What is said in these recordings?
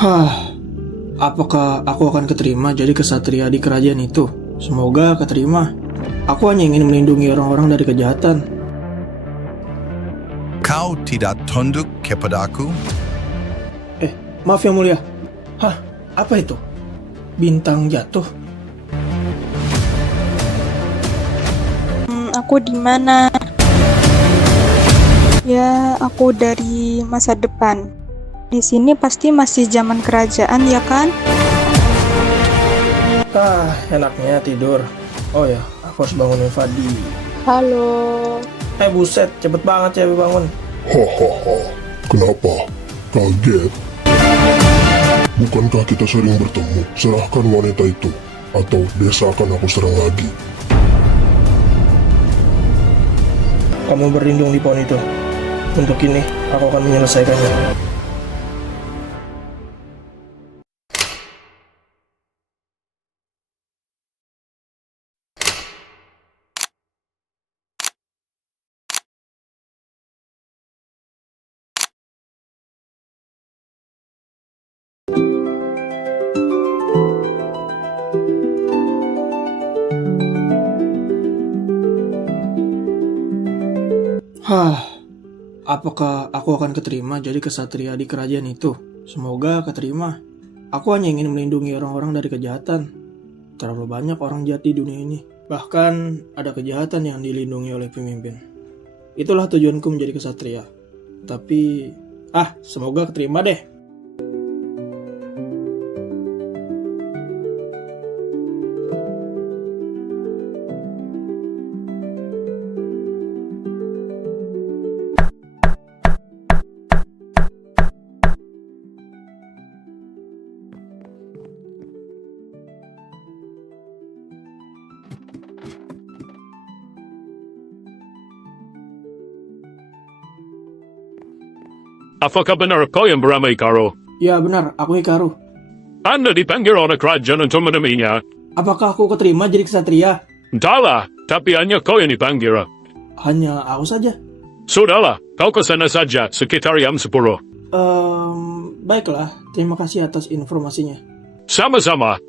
Hah, apakah aku akan keterima jadi kesatria di kerajaan itu? Semoga keterima. Aku hanya ingin melindungi orang-orang dari kejahatan. Kau tidak tunduk kepadaku? Maaf yang mulia. Hah, apa itu? Bintang jatuh? Aku di mana? Ya, aku dari masa depan. Di sini pasti masih zaman kerajaan, ya kan? Enaknya tidur. Oh ya, aku harus bangunin Fadi. Halo. Buset, cepet banget cewek bangun. Hahaha, kenapa? Kaget? Bukankah kita sering bertemu? Serahkan wanita itu, atau desa akan aku serang lagi. Kamu berlindung di pohon itu. Untuk ini, aku akan menyelesaikannya. Apakah aku akan keterima jadi kesatria di kerajaan itu? Semoga keterima. Aku hanya ingin melindungi orang-orang dari kejahatan. Terlalu banyak orang jahat di dunia ini. Bahkan ada kejahatan yang dilindungi oleh pemimpin. Itulah tujuanku menjadi kesatria. Tapi, semoga keterima deh. Apakah benar kau yang bernama Hikaru? Ya benar, aku Hikaru. Anda dipanggil oleh kerajaan untuk menemaninya. Apakah aku keterima jadi kesatria? Entahlah, tapi hanya kau yang dipanggil. Hanya aku saja. Sudahlah, kau ke sana saja, sekitar jam 10. Baiklah, terima kasih atas informasinya. Sama-sama.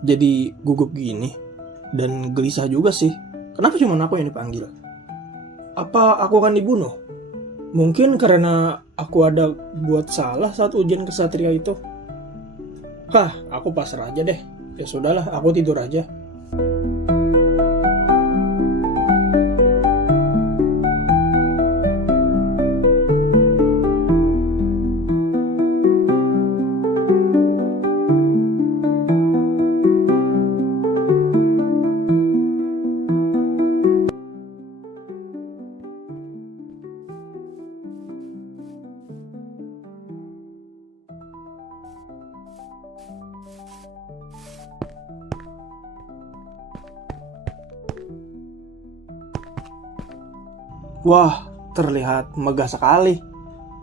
Jadi gugup gini. Dan gelisah juga sih. Kenapa cuma aku yang dipanggil? Apa aku akan dibunuh? Mungkin karena aku ada buat salah saat ujian kesatria itu. Aku pasrah aja deh. Ya sudahlah, aku tidur aja. Wah, terlihat megah sekali.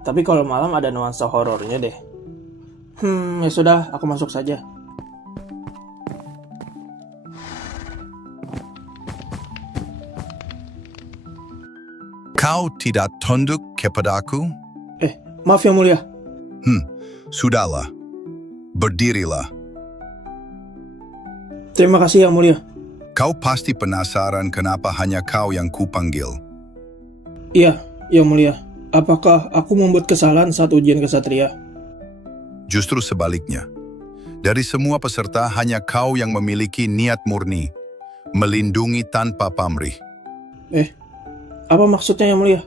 Tapi kalau malam ada nuansa horornya deh. Ya sudah, aku masuk saja. Kau tidak tunduk kepadaku? Maaf yang mulia. Sudahlah. Berdirilah. Terima kasih yang mulia. Kau pasti penasaran kenapa hanya kau yang kupanggil. Iya, yang mulia. Apakah aku membuat kesalahan saat ujian kesatria? Justru sebaliknya. Dari semua peserta hanya kau yang memiliki niat murni. Melindungi tanpa pamrih. Apa maksudnya yang mulia?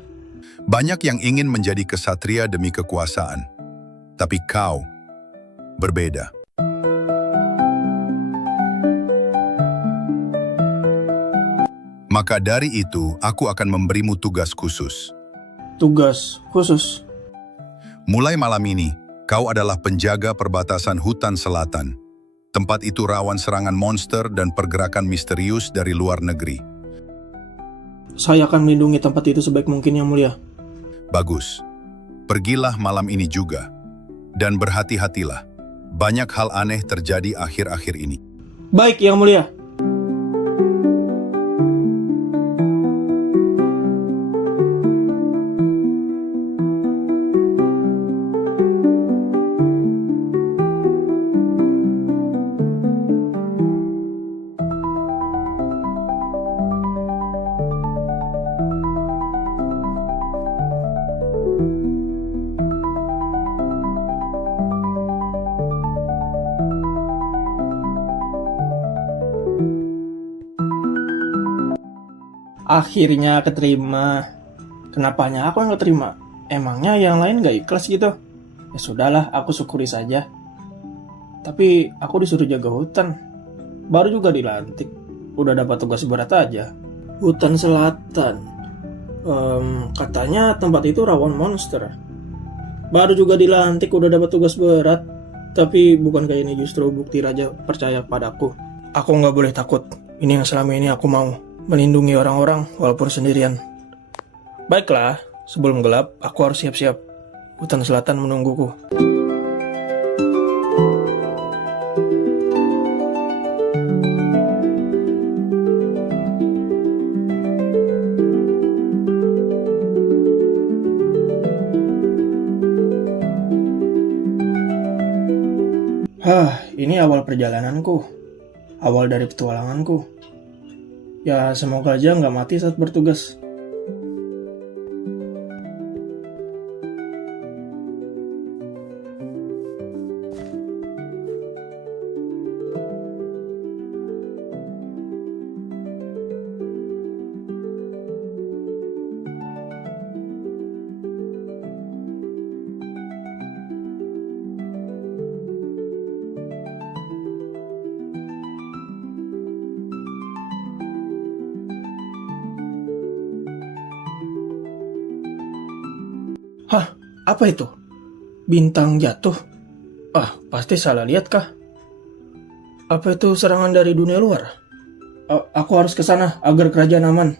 Banyak yang ingin menjadi kesatria demi kekuasaan. Tapi kau berbeda. Maka dari itu, aku akan memberimu tugas khusus. Tugas khusus? Mulai malam ini, kau adalah penjaga perbatasan hutan selatan. Tempat itu rawan serangan monster dan pergerakan misterius dari luar negeri. Saya akan melindungi tempat itu sebaik mungkin yang mulia. Bagus. Pergilah malam ini juga. Dan berhati-hatilah. Banyak hal aneh terjadi akhir-akhir ini. Baik, Yang Mulia. Akhirnya keterima. Kenapanya aku yang keterima? Emangnya yang lain gak ikhlas gitu? Ya sudahlah, aku syukuri saja. Tapi aku disuruh jaga hutan. Baru juga dilantik. Udah dapat tugas berat aja. Hutan selatan. Katanya tempat itu rawan monster. Baru juga dilantik udah dapat tugas berat. Tapi bukankah ini justru bukti raja percaya padaku? Aku gak boleh takut. Ini yang selama ini aku mau. Melindungi orang-orang walaupun sendirian. Baiklah, sebelum gelap, aku harus siap-siap. Hutan selatan menungguku. Ini awal perjalananku. Awal dari petualanganku. Ya, semoga aja nggak mati saat bertugas. Hah, apa itu? Bintang jatuh? Pasti salah lihat kah? Apa itu serangan dari dunia luar? Aku harus ke sana agar kerajaan aman.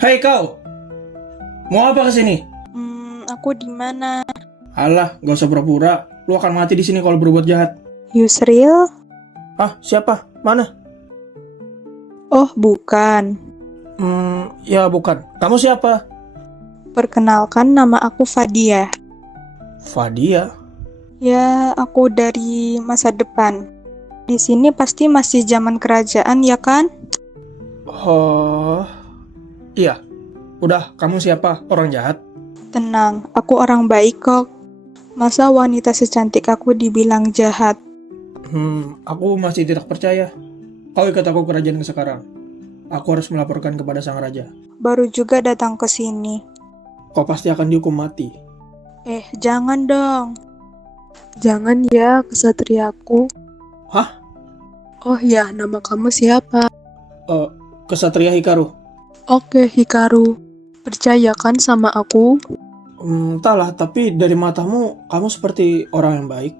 Hei kau, mau apa kesini? Aku di mana? Alah, gak usah pura-pura. Lu akan mati di sini kalau berbuat jahat. Yusril? Siapa? Mana? Oh, bukan. Ya bukan. Kamu siapa? Perkenalkan, nama aku Fadia. Fadia? Ya, aku dari masa depan. Di sini pasti masih zaman kerajaan, ya kan? Oh, iya. Udah, kamu siapa? Orang jahat? Tenang, aku orang baik kok. Masa wanita secantik aku dibilang jahat? Aku masih tidak percaya. Kau ikut aku ke kerajaan sekarang. Aku harus melaporkan kepada sang raja. Baru juga datang ke sini. Kau pasti akan dihukum mati. Jangan dong. Jangan ya, kesatriaku. Hah? Oh ya, nama kamu siapa? Kesatria Hikaru. Oke, Hikaru. Percayakan sama aku? Entahlah, tapi dari matamu, kamu seperti orang yang baik.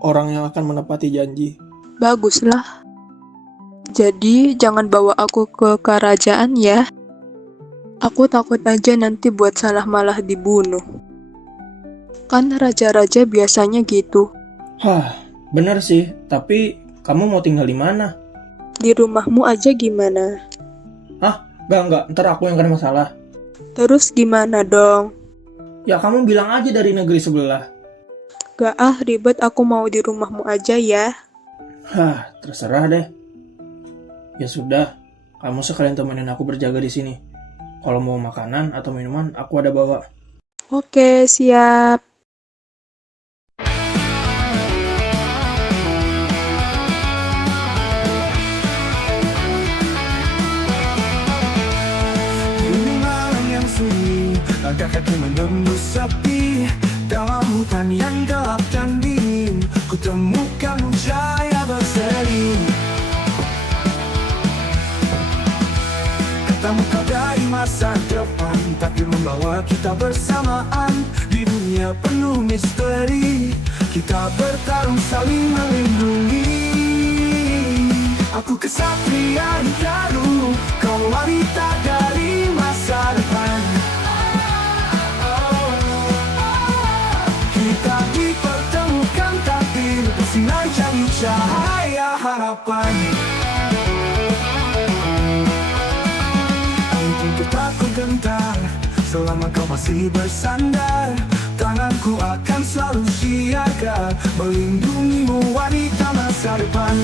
Orang yang akan menepati janji. Baguslah. Jadi, jangan bawa aku ke kerajaan ya. Aku takut aja nanti buat salah malah dibunuh. Kan raja-raja biasanya gitu. Bener sih. Tapi, kamu mau tinggal di mana? Di rumahmu aja gimana? Enggak. Ntar aku yang kena masalah. Terus gimana dong? Ya, kamu bilang aja dari negeri sebelah. Gak ribet, aku mau di rumahmu aja ya. Terserah deh. Ya sudah, kamu sekalian temenin aku berjaga di sini. Kalau mau makanan atau minuman, aku ada bawa. Oke, siap. Langkah kaki menembus sepi dalam hutan yang gelap dan dingin. Ku temukan hujan membawa kita bersamaan di dunia penuh misteri. Kita bertarung saling melindungi. Aku kesatria Hikaru, kau wanita dari masa depan. Kita dipertemukan takdir bersinar jadi cahaya harapan. Untuk takut gentar selama kau masih bersandar. Tanganku akan selalu siaga melindungimu wanita masa depan.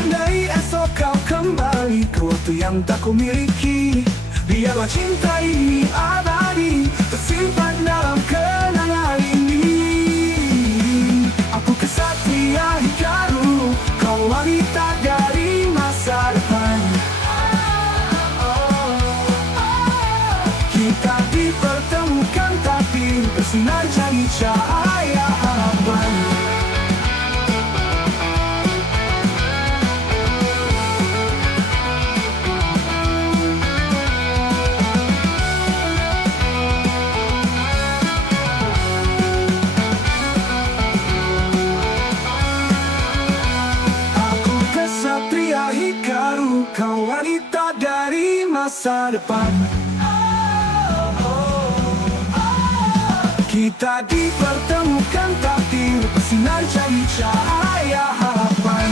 Andai esok kau kembali ke waktu yang tak ku miliki, biarlah cinta ini abadi tersimpan dalam kenangan ini. Aku kesatria Hikaru, kau wanita dari masa depan. Kita dipertemukan tapi bersinar jadi cahaya harapan. Aku kesatria Hikaru, kau wanita dari masa depan. Kita dipertemukan takdir bersinar jadi cahaya harapan.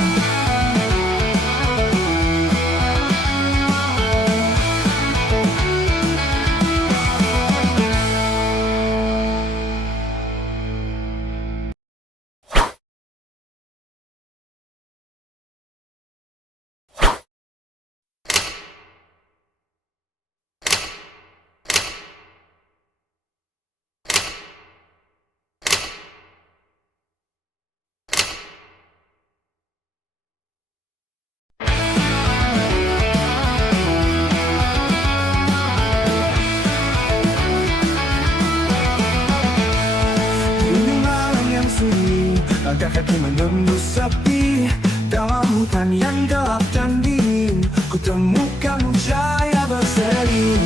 Langkah kaki menembus sepi dalam hutan yang gelap dan dingin. Ku temukan cahaya berseri.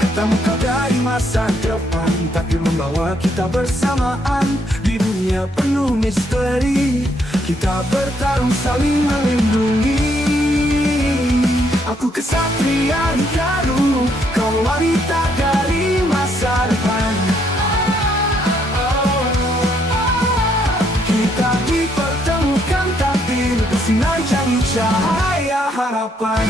Ketemu kau dari masa depan, takdir membawa kita bersamaan di dunia penuh misteri. Kita bertarung saling melindungi. Aku kesatria Hikaru, kau wanita dari masa depan. Kita dipertemukan takdir bersinar jadi cahaya harapan.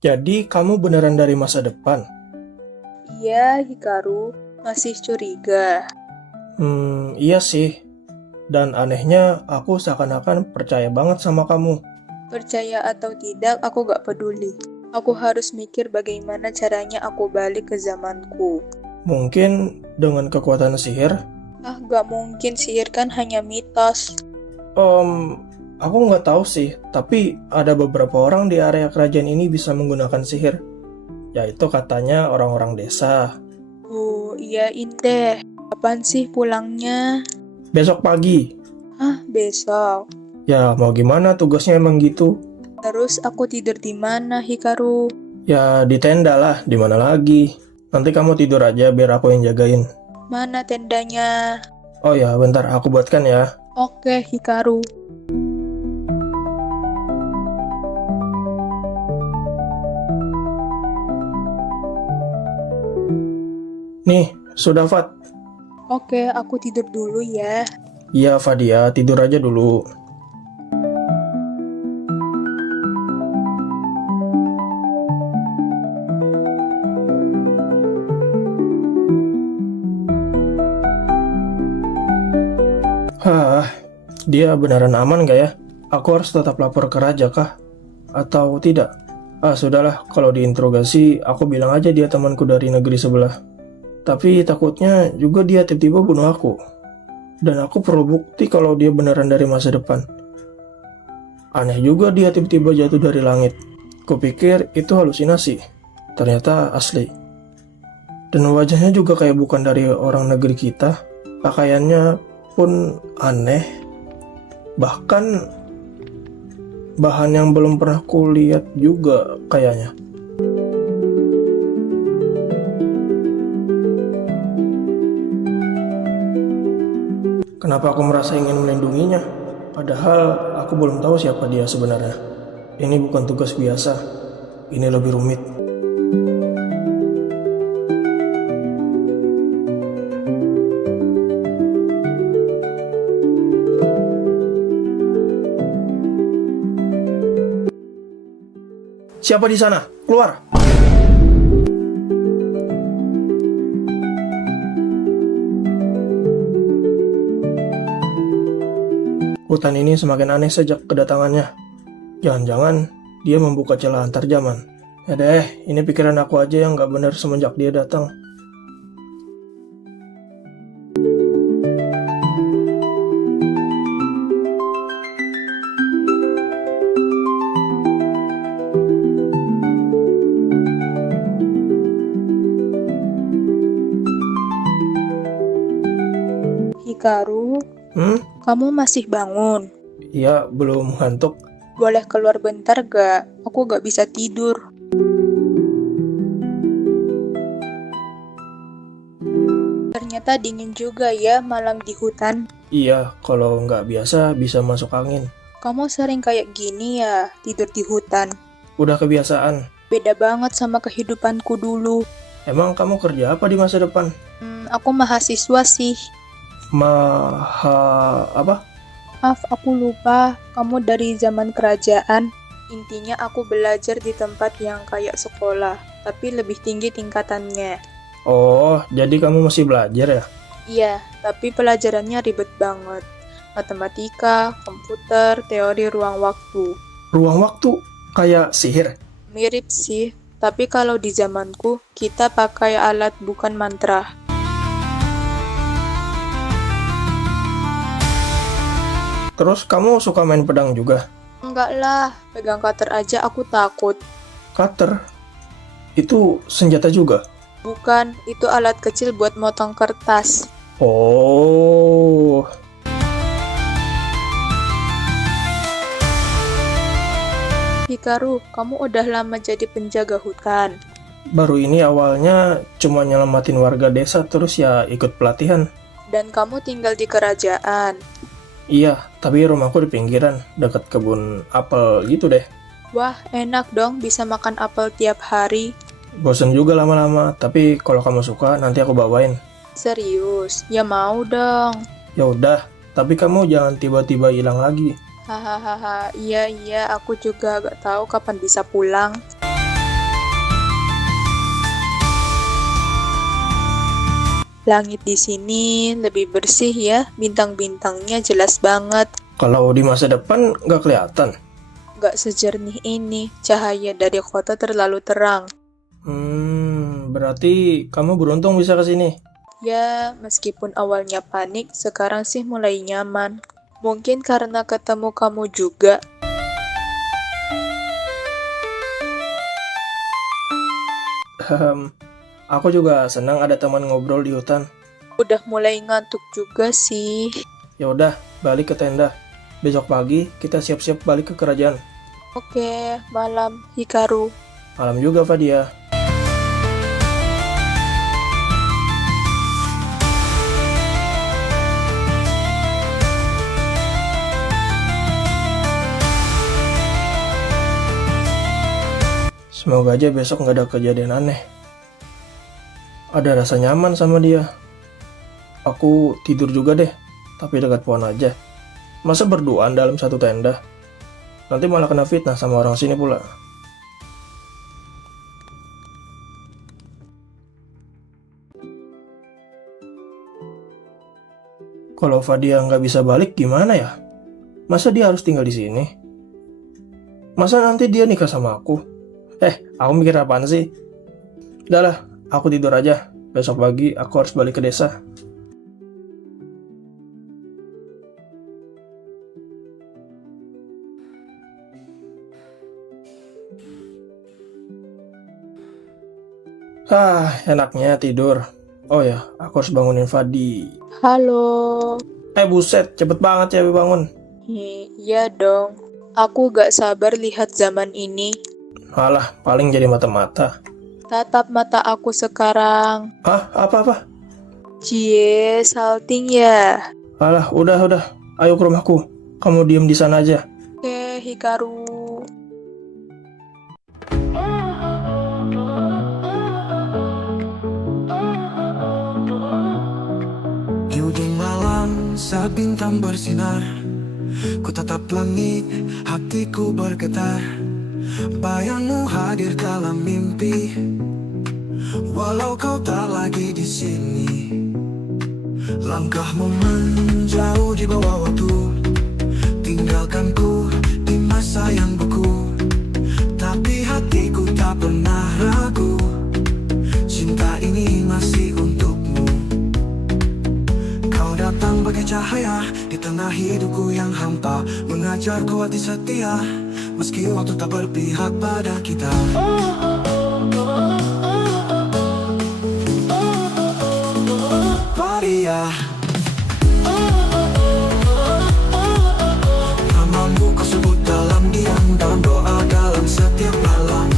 Jadi kamu beneran dari masa depan? Iya, Hikaru. Masih curiga. Iya sih. Dan anehnya aku seakan-akan percaya banget sama kamu. Percaya atau tidak, aku gak peduli. Aku harus mikir bagaimana caranya aku balik ke zamanku. Mungkin dengan kekuatan sihir? Gak mungkin, sihir kan hanya mitos. Aku nggak tahu sih, tapi ada beberapa orang di area kerajaan ini bisa menggunakan sihir. Yaitu katanya orang-orang desa. Oh, iyain deh. Kapan sih pulangnya? Besok pagi. Besok. Ya, mau gimana, tugasnya emang gitu. Terus aku tidur di mana, Hikaru? Ya, di tenda lah, di mana lagi. Nanti kamu tidur aja biar aku yang jagain. Mana tendanya? Oh ya, bentar, aku buatkan ya. Oke, Hikaru. Nih, sudah Fat. Oke, aku tidur dulu ya. Iya, Fadia, tidur aja dulu. Dia beneran aman gak ya? Aku harus tetap lapor ke raja kah? Atau tidak? Sudahlah, kalau diinterogasi, aku bilang aja dia temanku dari negeri sebelah. Tapi takutnya juga dia tiba-tiba bunuh aku. Dan aku perlu bukti kalau dia beneran dari masa depan. Aneh juga dia tiba-tiba jatuh dari langit. Kupikir itu halusinasi. Ternyata asli. Dan wajahnya juga kayak bukan dari orang negeri kita. Pakaiannya pun aneh, bahkan bahan yang belum pernah kulihat juga kayaknya. Kenapa aku merasa ingin melindunginya? Padahal aku belum tahu siapa dia sebenarnya. Ini bukan tugas biasa. Ini lebih rumit. Siapa di sana? Keluar! Hutan ini semakin aneh sejak kedatangannya. Jangan-jangan dia membuka celah antar zaman. Ya deh, ini pikiran aku aja yang gak benar semenjak dia datang. Hikaru, kamu masih bangun? Iya, belum ngantuk. Boleh keluar bentar gak? Aku gak bisa tidur. Ternyata dingin juga ya malam di hutan. Iya, kalau nggak biasa bisa masuk angin. Kamu sering kayak gini ya, tidur di hutan. Udah kebiasaan. Beda banget sama kehidupanku dulu. Emang kamu kerja apa di masa depan? Aku mahasiswa sih. Apa? Maaf, aku lupa. Kamu dari zaman kerajaan. Intinya aku belajar di tempat yang kayak sekolah, tapi lebih tinggi tingkatannya. Oh, jadi kamu masih belajar ya? Iya, tapi pelajarannya ribet banget. Matematika, komputer, teori ruang waktu. Ruang waktu? Kayak sihir? Mirip sih, tapi kalau di zamanku, kita pakai alat bukan mantra. Terus kamu suka main pedang juga? Enggak lah, pegang cutter aja aku takut. Cutter? Itu senjata juga? Bukan, itu alat kecil buat motong kertas. Oh. Hikaru, kamu udah lama jadi penjaga hutan. Baru ini awalnya cuma nyelamatin warga desa terus ya ikut pelatihan. Dan kamu tinggal di kerajaan. Iya, tapi rumahku di pinggiran, dekat kebun apel gitu deh. Wah, enak dong bisa makan apel tiap hari. Bosen juga lama-lama, tapi kalau kamu suka nanti aku bawain. Serius? Ya mau dong. Ya udah, tapi kamu jangan tiba-tiba hilang lagi. Hahaha, iya, aku juga gak tahu kapan bisa pulang. Langit di sini lebih bersih ya, bintang-bintangnya jelas banget. Kalau di masa depan nggak kelihatan. Gak sejernih ini, cahaya dari kota terlalu terang. Berarti kamu beruntung bisa ke sini. Ya, meskipun awalnya panik, sekarang sih mulai nyaman. Mungkin karena ketemu kamu juga. Aku juga senang ada teman ngobrol di hutan. Udah mulai ngantuk juga sih. Ya udah, balik ke tenda. Besok pagi kita siap-siap balik ke kerajaan. Oke, malam, Hikaru. Malam juga, Fadia. Semoga aja besok nggak ada kejadian aneh. Ada rasa nyaman sama dia. Aku tidur juga deh, tapi dekat pohon aja. Masa berduaan dalam satu tenda? Nanti malah kena fitnah sama orang sini pula. Kalau Fadia nggak bisa balik gimana ya? Masa dia harus tinggal di sini? Masa nanti dia nikah sama aku? Aku mikir apaan sih? Udah lah, aku tidur aja. Besok pagi aku harus balik ke desa. Enaknya tidur. Oh ya, aku harus bangunin Fadi. Halo. Buset, cepet banget cewek bangun. Iya dong. Aku gak sabar lihat zaman ini. Alah, paling jadi mata-mata. Tatap mata aku sekarang. Hah? Apa-apa? Cie, salting ya. Alah, udah. Ayo ke rumahku. Kamu diem di sana aja. Oke, Hikaru. Di ujung malam saat bintang bersinar, ku tatap langit, hatiku bergetar. Bayangmu hadir dalam mimpi, walau kau tak lagi di sini. Langkahmu menjauh di bawah waktu, tinggalkanku di masa yang beku. Tapi hatiku tak pernah ragu, cinta ini masih untukmu. Kau datang bagai cahaya di tengah hidupku yang hampa, mengajarku hati setia, meski waktu tak berpihak pada kita. Maria, namamu kau sebut dalam diam, dalam doa, dalam setiap malam.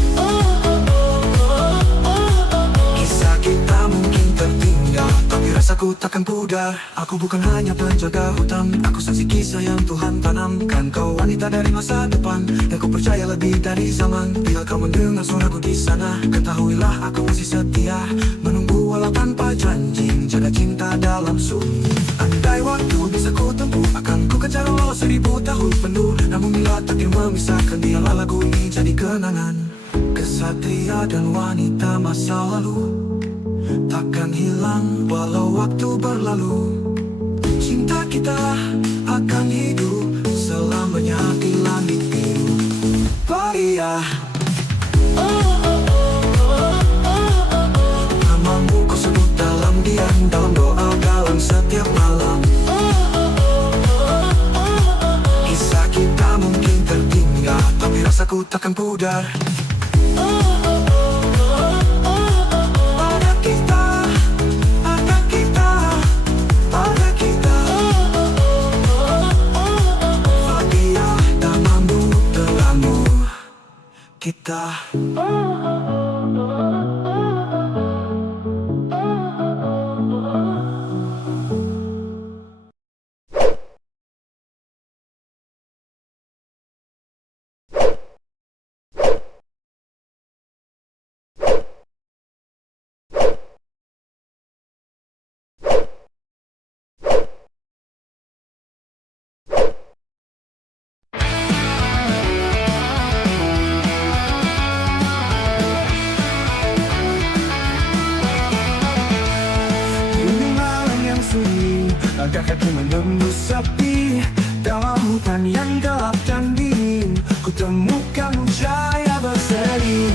Kisah kita mungkin tertinggal, tapi rasaku takkan pudar. Aku bukan hanya penjaga hutan, aku saksi kisah yang Tuhan tanamkan. Kau wanita dari masa depan, dan ku percaya lebih dari zaman. Bila kau mendengar suaraku di sana, ketahuilah aku masih setia, menunggu walau tanpa janji, jaga cinta dalam sunyi. Andai waktu bisa ku tempuh, akan ku kejar walau 1000 tahun penuh. Namun bila takdir memisahkan, biarlah lagu ini jadi kenangan. Kesatria dan wanita masa lalu takkan hilang walau waktu berlalu. Cinta kita akan hidup selamanya di langit biru. Maria, namamu kau sebut dalam diam, dalam doa, dalam setiap malam. Kisah kita mungkin tertinggal, tapi rasaku takkan pudar. Kita agak kaki menembus sepi, dalam hutan yang gelap dan dingin, ku temukan cahaya berseri.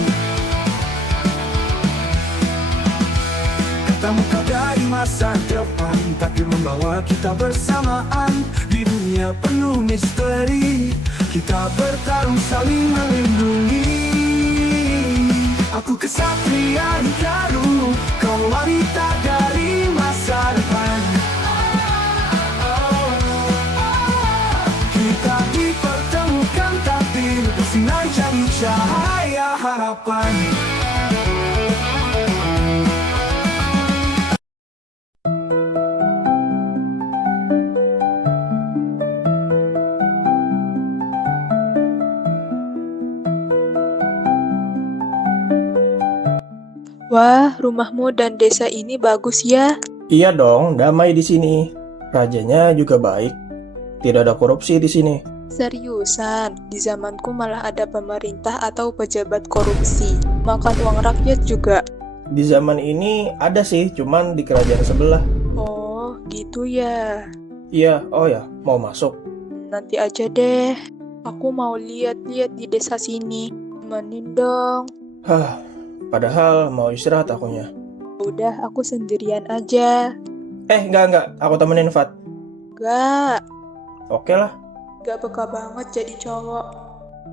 Katamu kau dari masa depan, takdir membawa kita bersamaan di dunia penuh misteri. Kita bertarung saling melindungi. Aku kesatria Hikaru, kau wanita dari masa depan. Kita dipertemukan takdir, bersinar jadi cahaya harapan. Wah, rumahmu dan desa ini bagus ya. Iya dong, damai di sini. Rajanya juga baik. Tidak ada korupsi di sini. Seriusan, di zamanku malah ada pemerintah atau pejabat korupsi. Makan uang rakyat juga. Di zaman ini ada sih, cuman di kerajaan sebelah. Oh, gitu ya. Iya, oh ya, mau masuk. Nanti aja deh. Aku mau lihat-lihat di desa sini. Temenin dong. Hah, padahal mau istirahat akunya. Udah, aku sendirian aja. Enggak, aku temenin Fat. Gak, Oke lah. gak peka banget jadi cowok.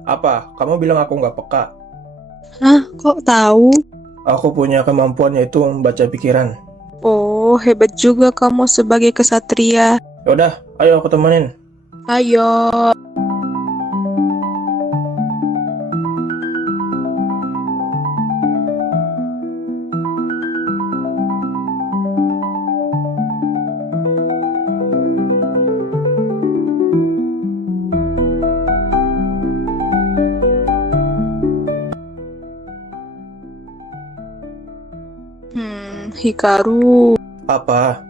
Apa? Kamu bilang aku nggak peka? Hah, kok tahu? Aku punya kemampuan yaitu membaca pikiran. Oh, hebat juga kamu sebagai kesatria. Yaudah, ayo aku temenin. Ayo. Hikaru, Apa?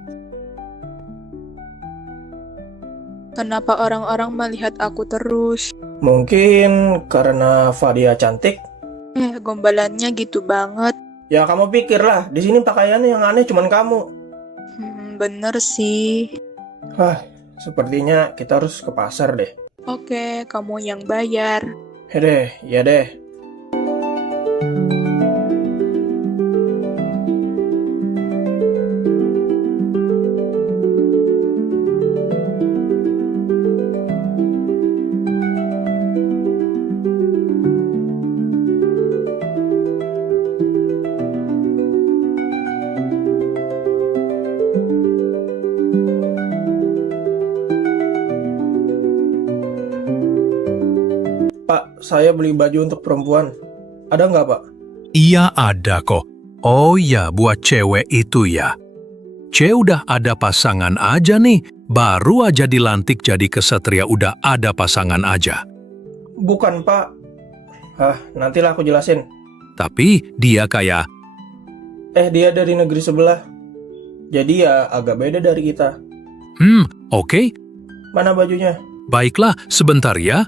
kenapa orang-orang melihat aku terus? Mungkin karena Fadia cantik? Gombalannya gitu banget. Ya kamu pikir lah, di sini pakaiannya yang aneh cuman kamu. Bener sih. Sepertinya kita harus ke pasar deh. Oke, kamu yang bayar. Ya deh. Pak, saya beli baju untuk perempuan. Ada nggak, Pak? Iya ada kok. Oh ya, buat cewek itu ya. Udah ada pasangan aja nih. Baru aja dilantik jadi kesatria udah ada pasangan aja. Bukan, Pak. Nantilah aku jelasin. Tapi dia kayak, Dia dari negeri sebelah. Jadi ya agak beda dari kita. oke, Mana bajunya? baiklah sebentar ya.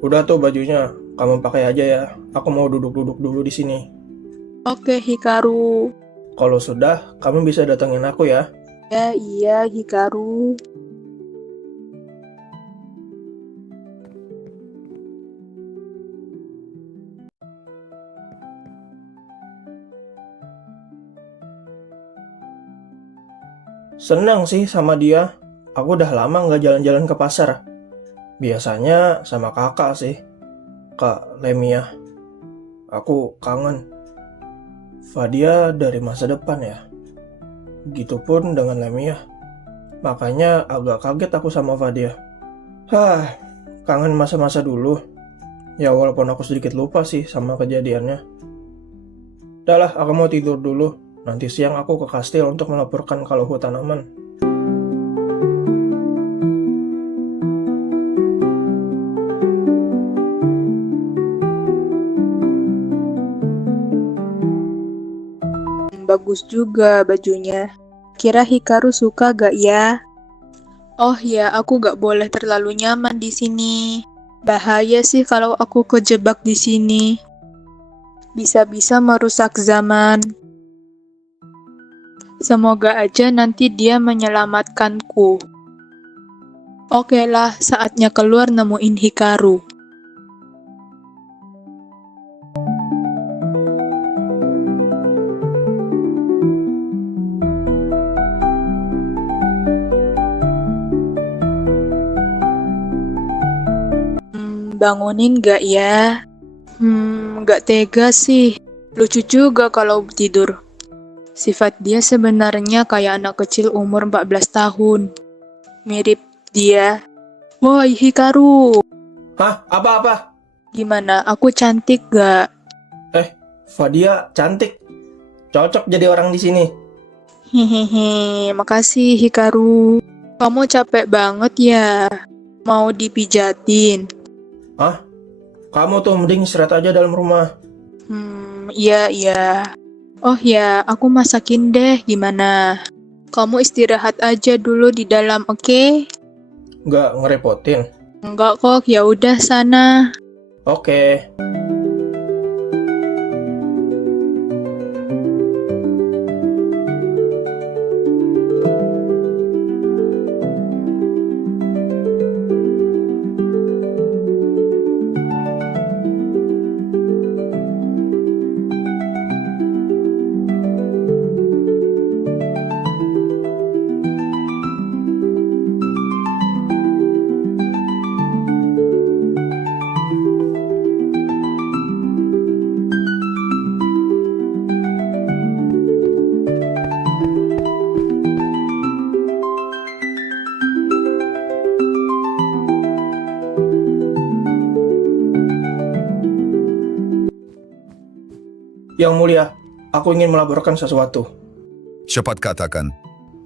Udah tuh bajunya. Kamu pakai aja ya. Aku mau duduk-duduk dulu di sini. Oke, Hikaru. Kalau sudah, kamu bisa datangin aku ya. Ya, iya, Hikaru. Senang sih sama dia. Aku udah lama nggak jalan-jalan ke pasar. Biasanya sama kakak sih. Kak Lemia. Aku kangen. Fadia dari masa depan ya. Begitupun dengan Lemia. Makanya agak kaget aku sama Fadia. Kangen masa-masa dulu. Ya walaupun aku sedikit lupa sih sama kejadiannya. Udahlah, aku mau tidur dulu. Nanti siang aku ke kastil untuk melaporkan kalau hutan aman. Bagus juga bajunya. Kira Hikaru suka gak ya? Oh ya, aku gak boleh terlalu nyaman di sini. Bahaya sih kalau aku kejebak di sini. Bisa-bisa merusak zaman. Semoga aja nanti dia menyelamatkanku. Oke lah, saatnya keluar nemuin Hikaru. Bangunin gak ya? Gak tega sih. Lucu juga kalau tidur. Sifat dia sebenarnya kayak anak kecil umur 14 tahun. Mirip dia. Woi Hikaru, Apa-apa? gimana? Aku cantik gak? Fadia cantik. Cocok jadi orang di sini. Hehehe, makasih Hikaru. Kamu capek banget ya? Mau dipijatin? Kamu tuh mending istirahat aja dalam rumah. Iya. Oh ya, aku masakin deh, gimana? Kamu istirahat aja dulu di dalam, oke? Nggak ngerepotin. Enggak kok, ya udah sana. Oke. Yang Mulia, aku ingin melaporkan sesuatu. Cepat katakan.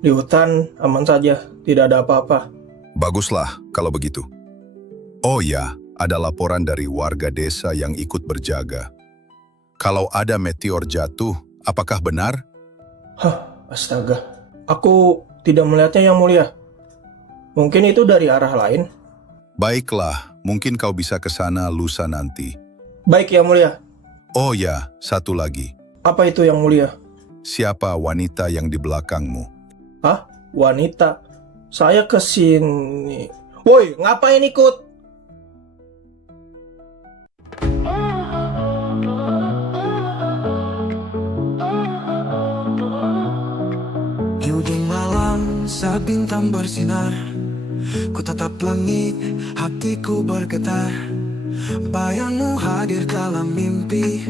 Di hutan aman saja, tidak ada apa-apa. Baguslah kalau begitu. Oh ya, ada laporan dari warga desa yang ikut berjaga. Kalau ada meteor jatuh, apakah benar? Astaga. Aku tidak melihatnya, Yang Mulia. Mungkin itu dari arah lain. Baiklah, mungkin kau bisa ke sana lusa nanti. Baik, Yang Mulia. Oh ya, satu lagi. Apa itu, Yang Mulia? Siapa wanita yang di belakangmu? Hah? Wanita? Saya ke sini. Woi, ngapain ikut? Di ujung malam saat bintang bersinar, ku tatap langit, hatiku bergetar. Bayangmu hadir dalam mimpi,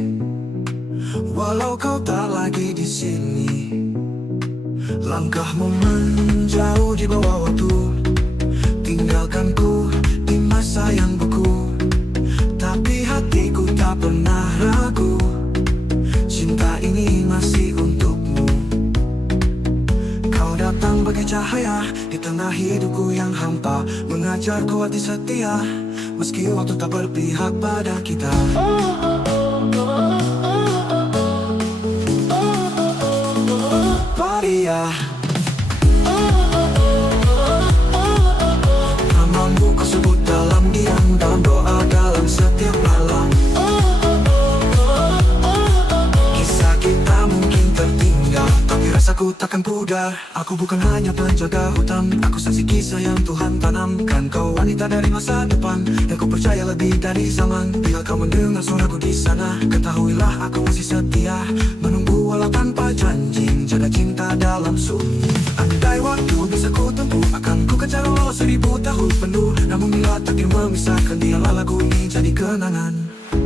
walau kau tak lagi di sini. Langkahmu menjauh di bawah waktu, tinggalkanku di masa yang beku. Tapi hatiku tak pernah ragu, cinta ini masih untukmu. Kau datang bagai cahaya di tengah hidupku yang hampa, mengajarku hati setia, meski waktu tak berpihak pada kita. Maria, namamu ku sebut dalam diam, dalam doa, dalam setiap malam. Kisah kita mungkin tertinggal, tapi rasaku takkan pudar. Aku bukan hanya penjaga hutan, aku saksi kisah yang Tuhan tanamkan. Kau wanita dari masa depan, yang ku percaya lebih dari zaman. Bila kau mendengar suaraku di sana, ketahuilah aku masih setia, menunggu walau tanpa janji, jaga cinta dalam sunyi. Andai waktu bisa ku tempuh, akan ku kejar walau 1000 tahun penuh. Namun bila takdir memisahkan, dialah lagu ini jadi kenangan.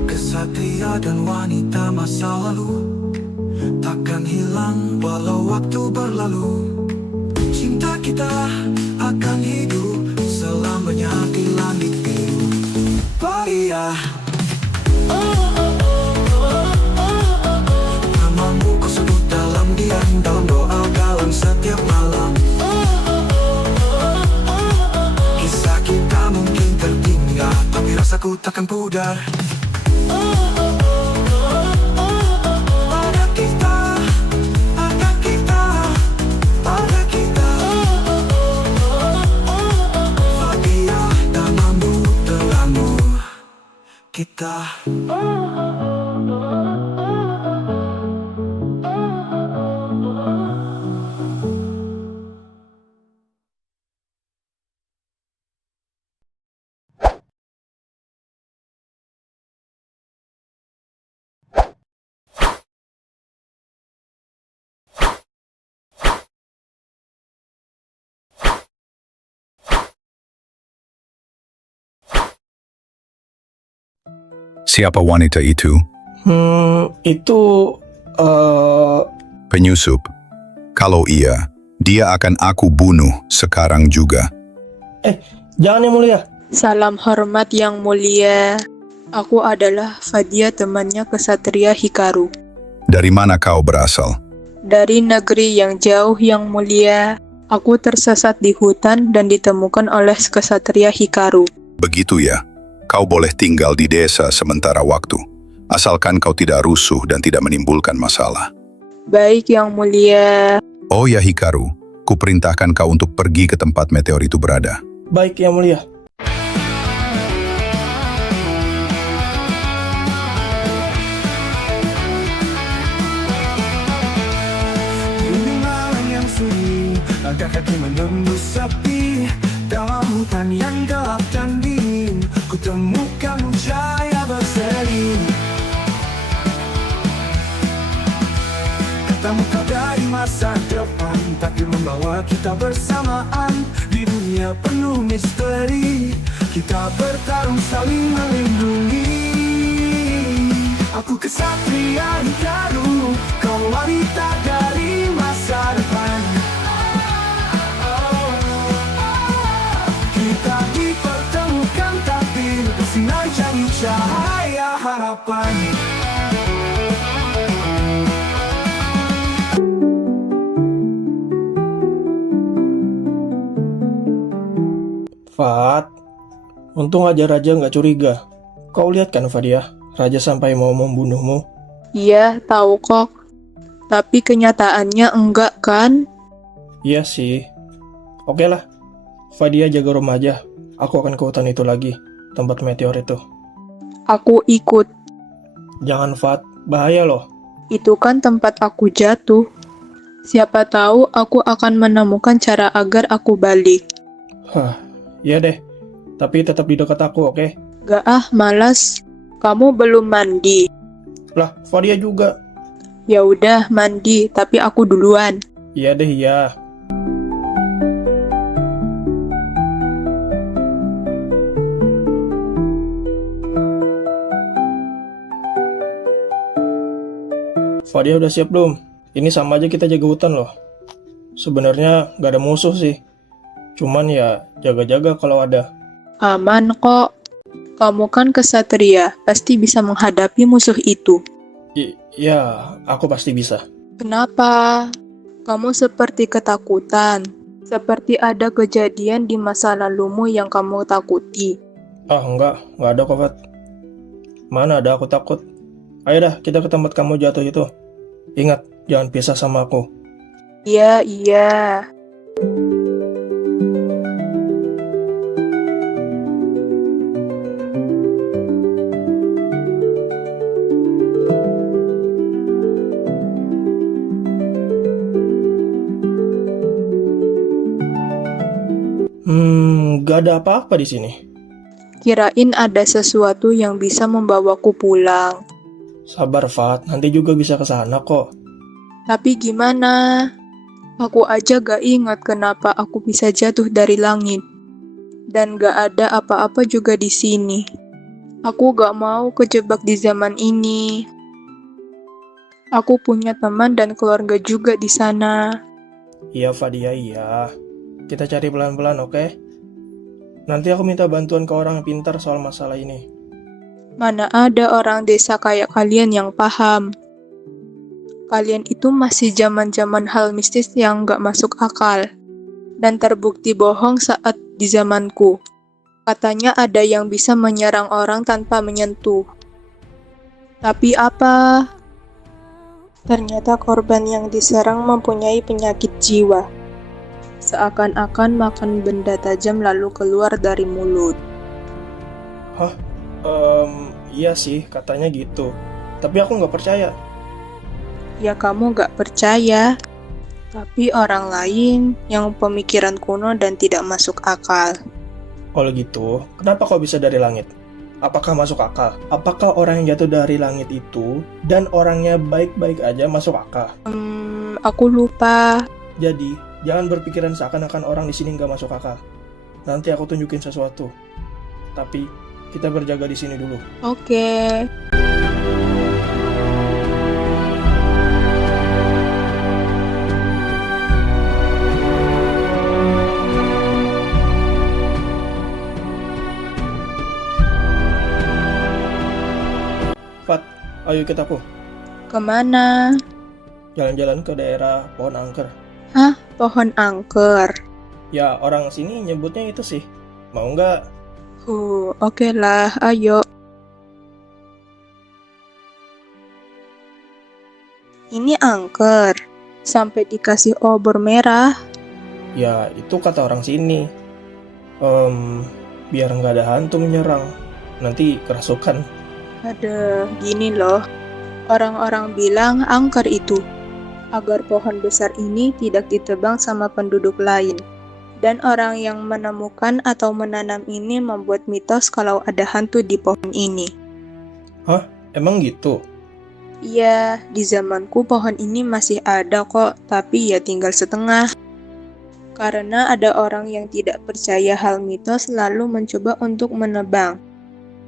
Kesatria dan wanita masa lalu takkan hilang walau waktu berlalu. Cinta kita akan hidup selamanya di langit biru. Maria, namamu ku sebut dalam diam, dalam doa, dalam setiap malam. Kisah kita mungkin tertinggal, tapi rasaku takkan pudar. Pada kita, pada kita, pada kita. Maria, namamu terangmu kita. Siapa wanita itu? Itu... Penyusup. Kalau iya, dia akan aku bunuh sekarang juga. Jangan, Yang Mulia. Salam hormat Yang Mulia. Aku adalah Fadia, temannya Kesatria Hikaru. Dari mana kau berasal? Dari negeri yang jauh, Yang Mulia. Aku tersesat di hutan dan ditemukan oleh Kesatria Hikaru. Begitu ya. Kau boleh tinggal di desa sementara waktu, asalkan kau tidak rusuh dan tidak menimbulkan masalah. Baik, Yang Mulia. Oh ya Hikaru, kuperintahkan kau untuk pergi ke tempat meteor itu berada. Baik, Yang Mulia. Di malam yang sunyi, langkah kaki menembus sepi. Dalam hutan yang gelap dan dingin, ku temukan cahaya berseri. Katamu kau dari masa depan, takdir membawa kita bersamaan. Di dunia penuh misteri, kita bertarung saling melindungi. Aku kesatria Hikaru, kau wanita dari masa depan. Kita dipertemukan takdir, bersinar jadi cahaya harapan. Fat, untung aja Raja nggak curiga. Kau lihat kan Fadia, Raja sampai mau membunuhmu. Iya, tahu kok. Tapi kenyataannya enggak kan? Iya sih. Oke lah, Fadia jaga rumah aja. Aku akan ke hutan itu lagi, tempat meteor itu. Aku ikut. Jangan Fat, bahaya loh. Itu kan tempat aku jatuh. Siapa tahu aku akan menemukan cara agar aku balik. Hah, iya deh. Tapi tetap di dekat aku, oke? Gak malas. Kamu belum mandi. Lah, Fadia juga. Ya udah mandi, tapi aku duluan. Iya deh, iya. Fadia udah siap belum? Ini sama aja kita jaga hutan loh. Sebenarnya gak ada musuh sih. Cuman ya jaga-jaga kalau ada. Aman kok. Kamu kan kesatria, pasti bisa menghadapi musuh itu. Ya, aku pasti bisa. Kenapa? Kamu seperti ketakutan. Seperti ada kejadian di masa lalumu yang kamu takuti. Ah, enggak ada kok, Fat. Mana ada aku takut. Ayo dah, kita ke tempat kamu jatuh itu. Ingat, jangan pisah sama aku. Iya, iya. Gak ada apa-apa di sini. Kirain ada sesuatu yang bisa membawaku pulang. Sabar, Fat. Nanti juga bisa ke sana kok. Tapi gimana? Aku aja gak ingat kenapa aku bisa jatuh dari langit. Dan gak ada apa-apa juga di sini. Aku gak mau kejebak di zaman ini. Aku punya teman dan keluarga juga di sana. Iya, Fadia, iya. Kita cari pelan-pelan, oke? Nanti aku minta bantuan ke orang yang pintar soal masalah ini. Mana ada orang desa kayak kalian yang paham. Kalian itu masih zaman-zaman hal mistis yang gak masuk akal. Dan terbukti bohong saat di zamanku. Katanya ada yang bisa menyerang orang tanpa menyentuh. Tapi apa? Ternyata korban yang diserang mempunyai penyakit jiwa. Seakan-akan makan benda tajam lalu keluar dari mulut. Iya sih, katanya gitu. Tapi aku nggak percaya. Ya kamu gak percaya. Tapi orang lain yang pemikiran kuno dan tidak masuk akal. Kalau gitu, kenapa kau bisa dari langit? Apakah masuk akal? Apakah orang yang jatuh dari langit itu dan orangnya baik-baik aja masuk akal? Aku lupa. Jadi, jangan berpikiran seakan-akan orang di sini nggak masuk akal. Nanti aku tunjukin sesuatu. Tapi, kita berjaga di sini dulu. Oke. Fat, ayo ikut aku. Kemana? Jalan-jalan ke daerah Pohon Angker. Hah? Pohon angker? Ya, orang sini nyebutnya itu sih. Mau nggak? Oke lah, ayo. Ini angker. Sampai dikasih obor merah. Ya, itu kata orang sini. Biar nggak ada hantu menyerang. Nanti kerasukan. Ada gini loh. Orang-orang bilang angker itu agar pohon besar ini tidak ditebang sama penduduk lain. Dan orang yang menemukan atau menanam ini membuat mitos kalau ada hantu di pohon ini. Hah? Emang gitu? Iya, di zamanku pohon ini masih ada kok, tapi ya tinggal setengah. Karena ada orang yang tidak percaya hal mitos lalu mencoba untuk menebang.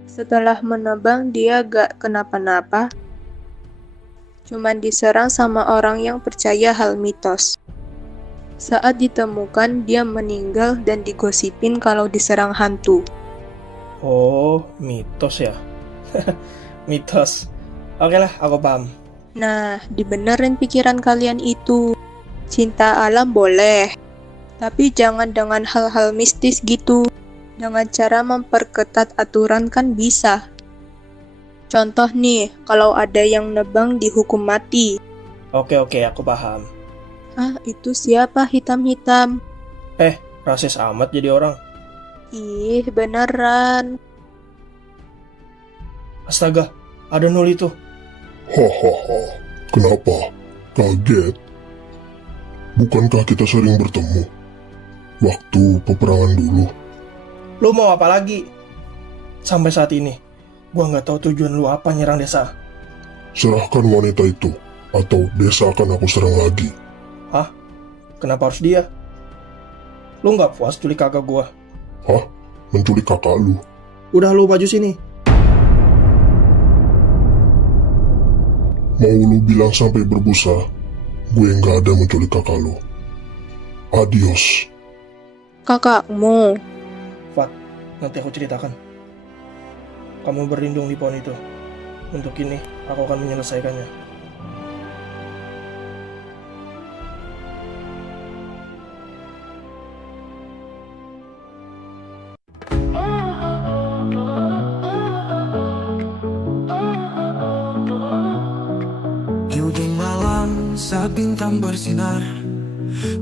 Setelah menebang dia gak kenapa-napa, cuman diserang sama orang yang percaya hal mitos. Saat ditemukan, dia meninggal dan digosipin kalau diserang hantu. Oh, mitos ya? Mitos. Oke lah, aku paham. Nah, dibenerin pikiran kalian itu. Cinta alam boleh, tapi jangan dengan hal-hal mistis gitu. Dengan cara memperketat aturan kan bisa. Contoh nih, kalau ada yang nebang dihukum mati. Oke, aku paham. Ah, itu siapa hitam-hitam? Rasis amat jadi orang. Ih, beneran. Astaga, ada Nul itu. Hahaha, kenapa? Kaget? Bukankah kita sering bertemu? Waktu peperangan dulu. Lu mau apa lagi? Sampai saat ini, gua nggak tahu tujuan lu apa nyerang desa. Serahkan wanita itu, atau desa akan aku serang lagi. Hah? Kenapa harus dia? Lu nggak puas culik kakak gua? Hah? Menculik kakak lu? Udah lu maju sini. Mau lu bilang sampai berbusa, gue nggak ada menculik kakak lu. Adios. Kakakmu. Fat, nanti aku ceritakan. Kamu berlindung di pohon itu. Untuk ini, aku akan menyelesaikannya. Di ujung malam saat bintang bersinar,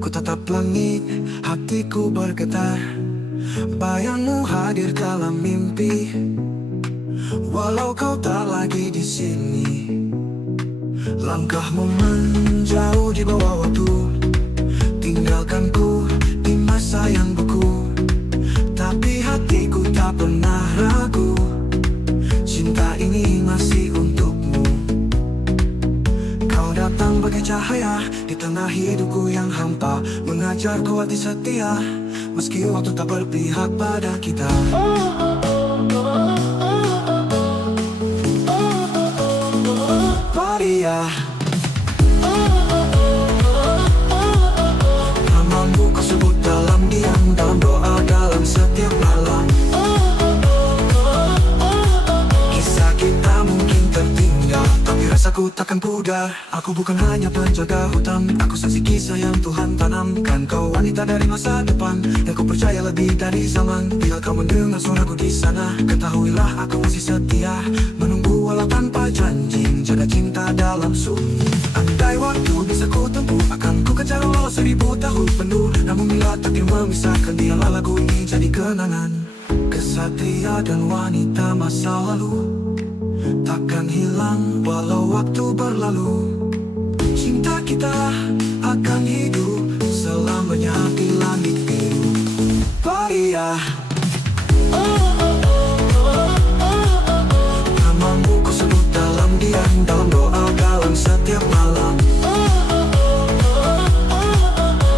ku tatap langit, hatiku bergetar. Bayangmu hadir dalam mimpi, walau kau tak lagi di sini. Langkahmu menjauh di bawah waktu, tinggalkanku di masa yang beku. Tapi hatiku tak pernah ragu, cinta ini masih untukmu. Kau datang bagai cahaya di tengah hidupku yang hampa, mengajarku hati setia, meski waktu tak berpihak pada kita. Maria, namamu kau sebut dalam diam, dalam doa, dalam setiap malam. Kisah kita mungkin tertinggal, tapi rasaku takkan pudar. Aku bukan hanya penjaga hutan, aku saksi kisah yang Tuhan tanamkan. Kau wanita dari masa depan, yang ku percaya lebih dari zaman. Bila kau mendengar suaraku di sana, ketahuilah aku masih setia, menunggu walau tanpa janji, jaga cinta dalam sunyi. Andai waktu bisa ku tempuh, akan ku kejar walau 1000 tahun penuh. Namun bila takdir memisahkan, biarlah lagu ini jadi kenangan. Kesatria dan wanita masa lalu takkan hilang walau waktu berlalu. Cinta kita akan hidup selamanya di langit biru. Maria, namamu ku sebut dalam diam, dalam doa, dalam setiap malam.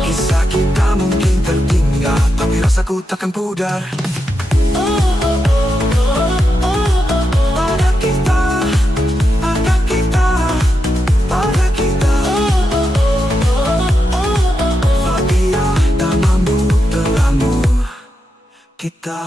Kisah kita mungkin tertinggal, tapi rasaku takkan pudar. Pada kita, pada kita, pada kita. Maria, namamu telah kita.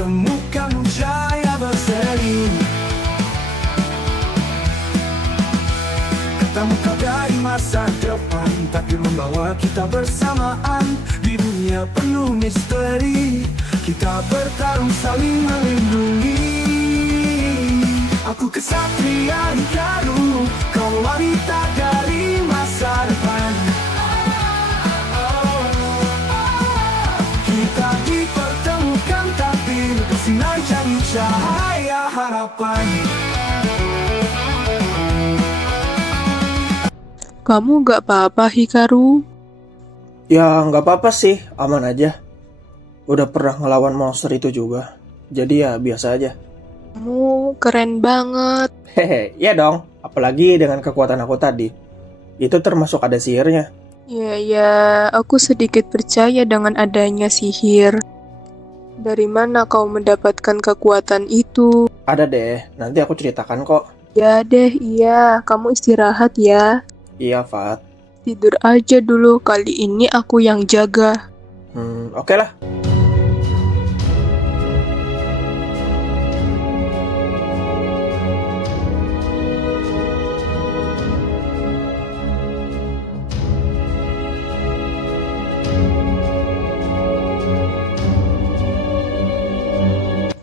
temukan jaya berseri. Ketemu kau dari masa depan, tapi membawa kita bersamaan di dunia penuh misteri. Kita bertarung saling melindungi. Aku kesatria Hikaru, kau wanita dari masa depan. Kita dipertemukan tapi bersinar jadi cahaya harapan. Kamu gak apa-apa, Hikaru? Ya nggak apa-apa sih, aman aja. Udah pernah ngelawan monster itu juga, jadi ya biasa aja. Kamu keren banget. Hehe, ya dong. Apalagi dengan kekuatan aku tadi. Itu termasuk ada sihirnya. Ya, aku sedikit percaya dengan adanya sihir. Dari mana kau mendapatkan kekuatan itu? Ada deh, nanti aku ceritakan kok. Ya deh, iya. Kamu istirahat ya. Iya, Fat. Tidur aja dulu, kali ini aku yang jaga. Oke lah.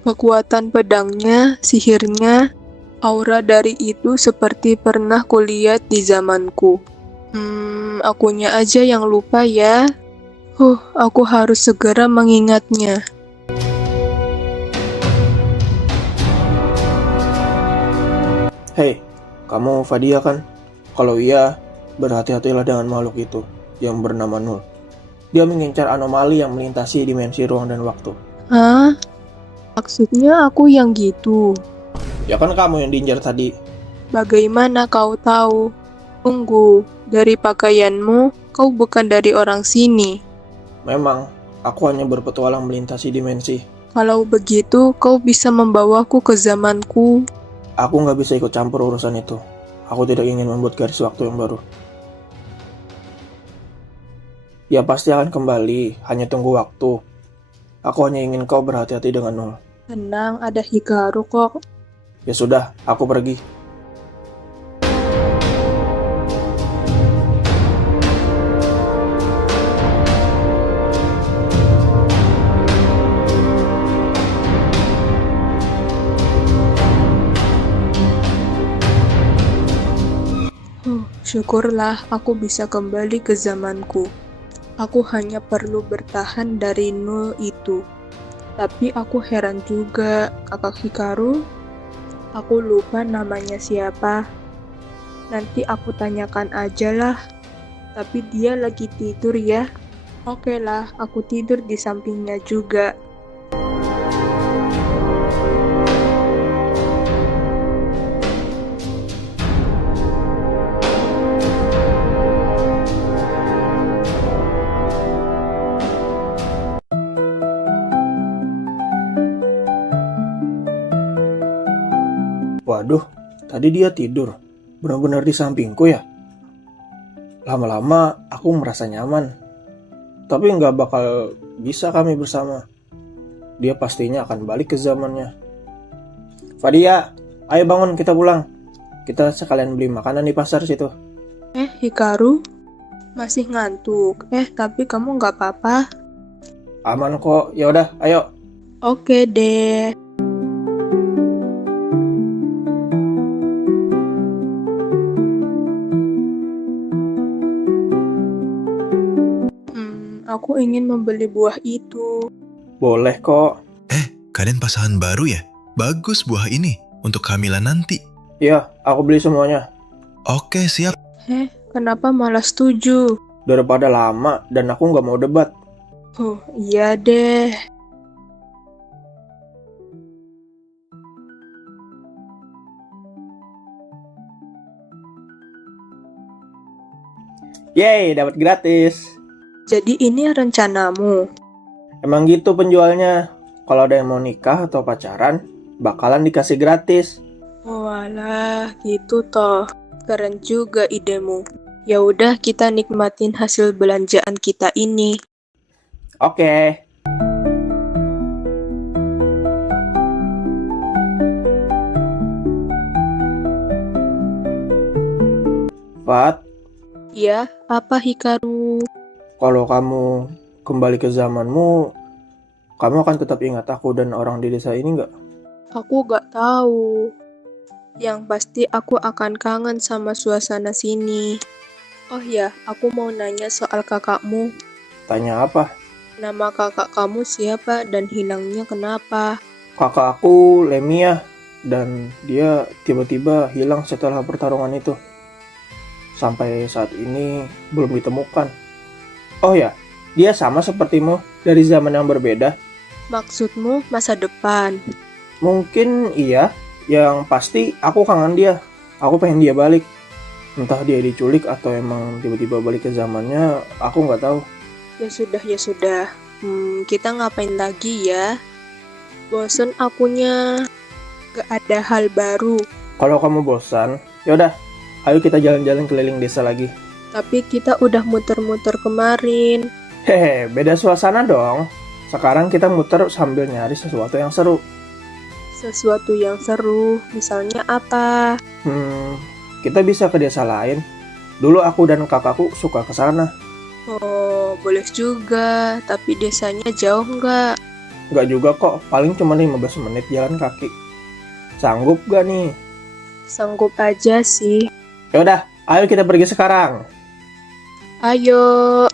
Kekuatan pedangnya, sihirnya, aura dari itu seperti pernah kulihat di zamanku. Akunya aja yang lupa ya. Aku harus segera mengingatnya. Hei, kamu Fadia kan? Kalau iya, berhati-hatilah dengan makhluk itu yang bernama Nul. Dia mengincar anomali yang melintasi dimensi ruang dan waktu. Hah? Maksudnya aku yang gitu. Ya kan kamu yang diincar tadi. Bagaimana kau tahu? Tunggu, dari pakaianmu, kau bukan dari orang sini. Memang, aku hanya berpetualang melintasi dimensi. Kalau begitu, kau bisa membawaku ke zamanku. Aku nggak bisa ikut campur urusan itu. Aku tidak ingin membuat garis waktu yang baru. Ya pasti akan kembali, hanya tunggu waktu. Aku hanya ingin kau berhati-hati dengan Nul. Tenang, ada Hikaru kok. Ya sudah, aku pergi. Syukurlah aku bisa kembali ke zamanku. Aku hanya perlu bertahan dari Nul itu. Tapi aku heran juga, kakak Hikaru. Aku lupa namanya siapa. Nanti aku tanyakan aja lah. Tapi dia lagi tidur ya. Oke lah, aku tidur di sampingnya juga. Waduh, tadi dia tidur. Benar-benar di sampingku ya. Lama-lama aku merasa nyaman. Tapi nggak bakal bisa kami bersama. Dia pastinya akan balik ke zamannya. Fadia, ayo bangun kita pulang. Kita sekalian beli makanan di pasar situ. Hikaru? Masih ngantuk. Tapi kamu nggak apa-apa? Aman kok. Ya udah, ayo. Oke deh. Aku ingin membeli buah itu. Boleh kok. Kalian pasangan baru ya? Bagus buah ini untuk kehamilan nanti. Iya, aku beli semuanya. Oke, siap. Kenapa malah setuju? Daripada lama dan aku nggak mau debat. Iya deh. Yeay, dapat gratis. Jadi ini rencanamu? Emang gitu penjualnya. Kalau ada yang mau nikah atau pacaran, bakalan dikasih gratis. Walah, gitu toh. Keren juga idemu. Ya udah, kita nikmatin hasil belanjaan kita ini. Oke. Sifat, Ya, apa Hikaru? kalau kamu kembali ke zamanmu, kamu akan tetap ingat aku dan orang di desa ini nggak? Aku gak tahu. Yang pasti aku akan kangen sama suasana sini. Oh ya, aku mau nanya soal kakakmu. Tanya apa? Nama kakak kamu siapa dan hilangnya kenapa? Kakak aku Lemia, dan dia tiba-tiba hilang setelah pertarungan itu. Sampai saat ini belum ditemukan. Oh ya, dia sama sepertimu dari zaman yang berbeda. Maksudmu masa depan? Mungkin iya, yang pasti aku kangen dia. Aku pengen dia balik. Entah dia diculik atau emang tiba-tiba balik ke zamannya, aku nggak tahu. Ya sudah. Kita ngapain lagi ya? Bosen akunya. Gak ada hal baru. Kalau kamu bosan, yaudah, ayo kita jalan-jalan keliling desa lagi. Tapi kita udah muter-muter kemarin. Hehe, beda suasana dong. Sekarang kita muter sambil nyari sesuatu yang seru. Sesuatu yang seru, misalnya apa? Kita bisa ke desa lain. Dulu aku dan kakakku suka ke sana. Oh, boleh juga. Tapi desanya jauh nggak? Nggak juga kok, paling cuma 15 menit jalan kaki. Sanggup gak nih? Sanggup aja sih. Yaudah, ayo kita pergi sekarang. Ayo.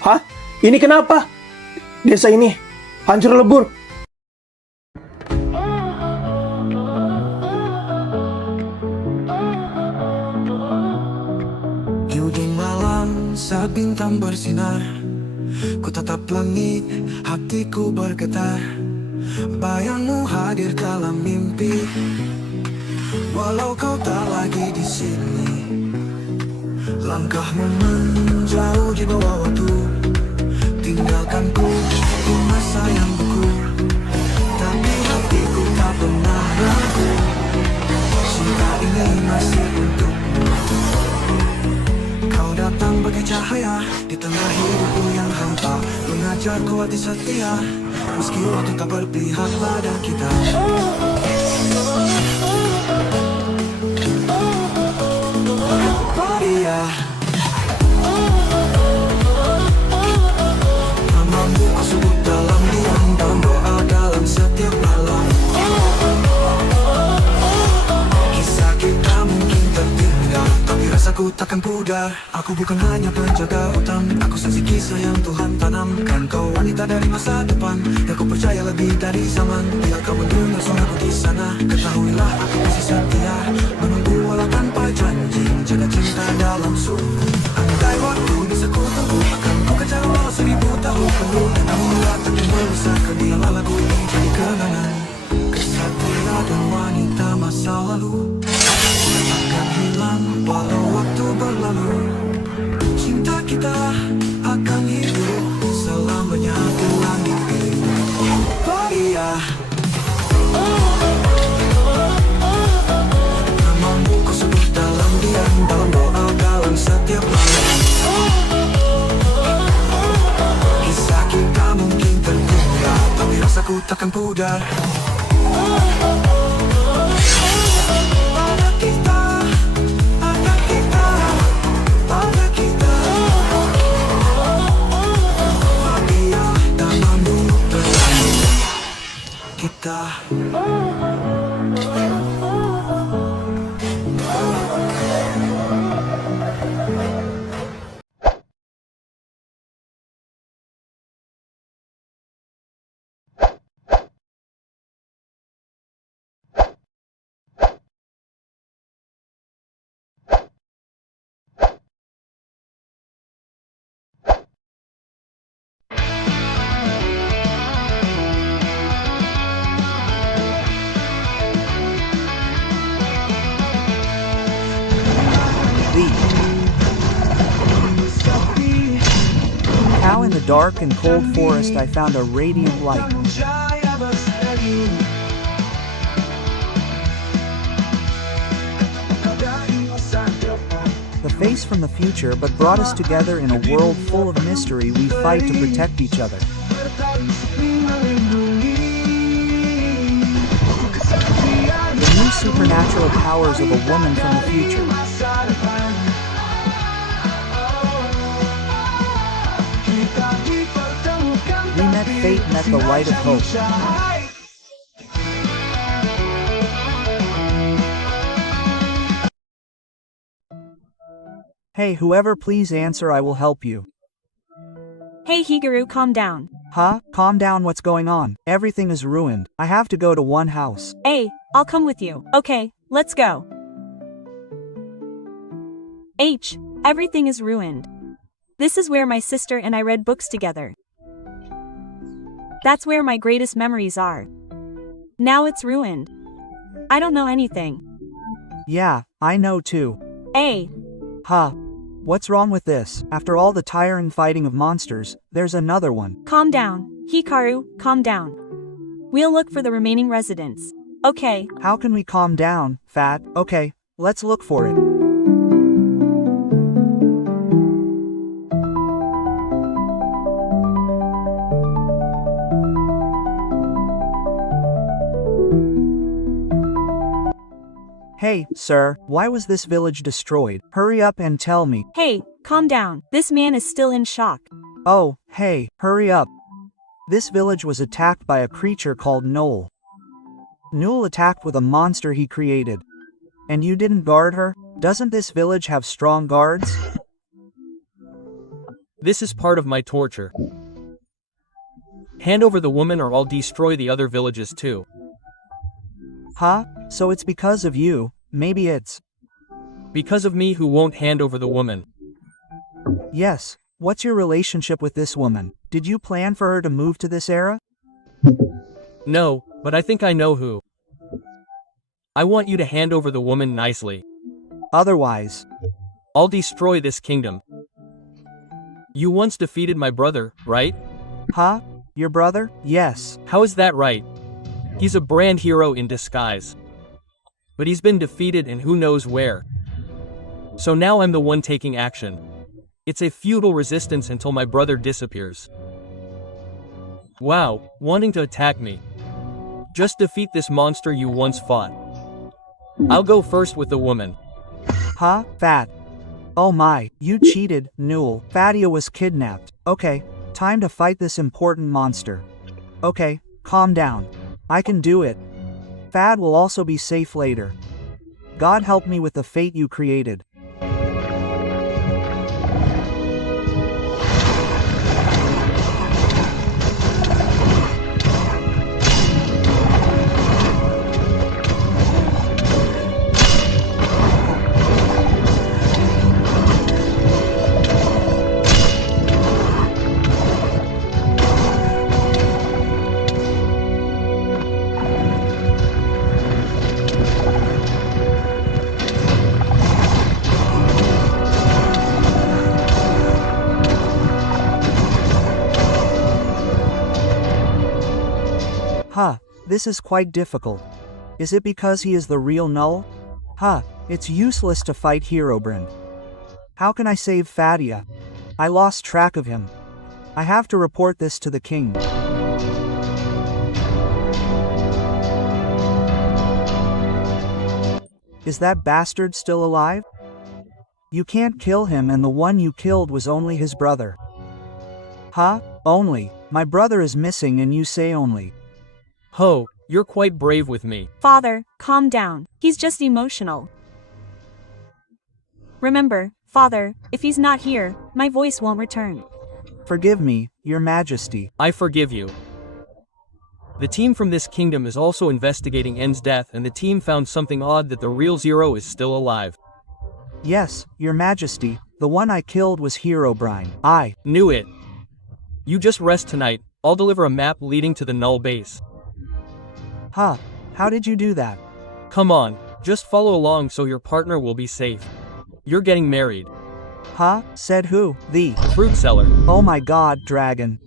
Hah? Ini kenapa? Desa ini hancur lebur. Di ujung malam saat bintang bersinar, ku tatap langit, hatiku bergetar. Bayangmu hadir dalam mimpi, walau kau tak lagi di sini. Langkahmu menjauh di bawah waktu, tinggalkanku di masa yang beku. Tapi hatiku tak pernah ragu, cinta ini masih untukmu. Kau datang bagai cahaya di tengah hidupku yang hampa, mengajarku hati setia, meski waktu tak berpihak pada kita. Iya, namamu ku sebut dalam diam, dalam doa, dalam setiap malam. Kisah kita mungkin tertinggal, tapi rasaku takkan pudar. Aku bukan hanya penjaga hutan, aku saksi kisah yang Tuhan tanamkan. Kau wanita dari masa depan, yang ku percaya lebih dari zaman. Bila kau mendengar suaraku di sana, ketahuilah aku masih setia, menunggu walau tanpa janji, jaga cinta dalam sungguh. Andai waktu bisa ku tunggu, akan ku kejar walau 1000 tahun penuh. Namun bila tak memisahkan, biarlah lagu ini jadi kenangan. Kesatria dan wanita masa lalu akan hilang walau waktu berlalu. Cinta kita akan hidup selamanya di langit biru. Iya, namamu ku sebut dalam diam, dalam doa, dalam setiap malam. Kisah kita mungkin tertinggal, tapi rasaku takkan pudar. Pada kita, pada kita, pada kita. Dia namamu terlahir kita. How in the dark and cold forest I found a radiant light. The face from the future but brought us together in a world full of mystery. We fight to protect each other. supernatural powers of a woman from the future. We met fate, met the light of hope. Hey, whoever, please answer, I will help you. Hey Hikaru, calm down. Huh? Calm down, what's going on? Everything is ruined. I have to go to one house. A, I'll come with you. Okay, let's go. H, everything is ruined. This is where my sister and I read books together. That's where my greatest memories are. Now it's ruined. I don't know anything. Yeah, I know too. A, Huh. What's wrong with this? After all the tiring fighting of monsters, there's another one. calm down. Hikaru, calm down. We'll look for the remaining residents. Okay, How can we calm down, Fat? Okay, let's look for it. Hey, sir, why was this village destroyed? Hurry up and tell me. hey, calm down. This man is still in shock. Oh, hey, hurry up. This village was attacked by a creature called Noel. Noel attacked with a monster he created. And you didn't guard her? Doesn't this village have strong guards? This is part of my torture. Hand over the woman or I'll destroy the other villages too. Huh? So it's because of you, maybe it's... Because of me who won't hand over the woman. Yes, what's your relationship with this woman? Did you plan for her to move to this era? No, but I think I know who. I want you to hand over the woman nicely. Otherwise... I'll destroy this kingdom. You once defeated my brother, right? Huh? Your brother? Yes. How is that right? He's a brand hero in disguise. But he's been defeated and who knows where. So now I'm the one taking action. It's a futile resistance until my brother disappears. Wow, wanting to attack me. Just defeat this monster you once fought. I'll go first with the woman. Huh? Fat. Oh my, you cheated, Newell. Fatia was kidnapped. Okay, time to fight this important monster. Okay, calm down. I can do it. Fad will also be safe later. God help me with the fate you created. Huh, this is quite difficult. Is it because he is the real Null? Huh, it's useless to fight Herobrine. How can I save Fatia? I lost track of him. I have to report this to the king. Is that bastard still alive? You can't kill him, and the one you killed was only his brother. Huh? Only? My brother is missing and you say only. Ho, you're quite brave with me. Father, calm down. He's just emotional. Remember, Father, if he's not here, my voice won't return. Forgive me, Your Majesty. I forgive you. The team from this kingdom is also investigating N's death, and the team found something odd, that the real Zero is still alive. Yes, Your Majesty, the one I killed was Herobrine. I knew it. You just rest tonight. I'll deliver a map leading to the Null base. Huh, how did you do that? Come on, just follow along so your partner will be safe. You're getting married. Huh? Said who? The fruit seller. Oh my god, dragon.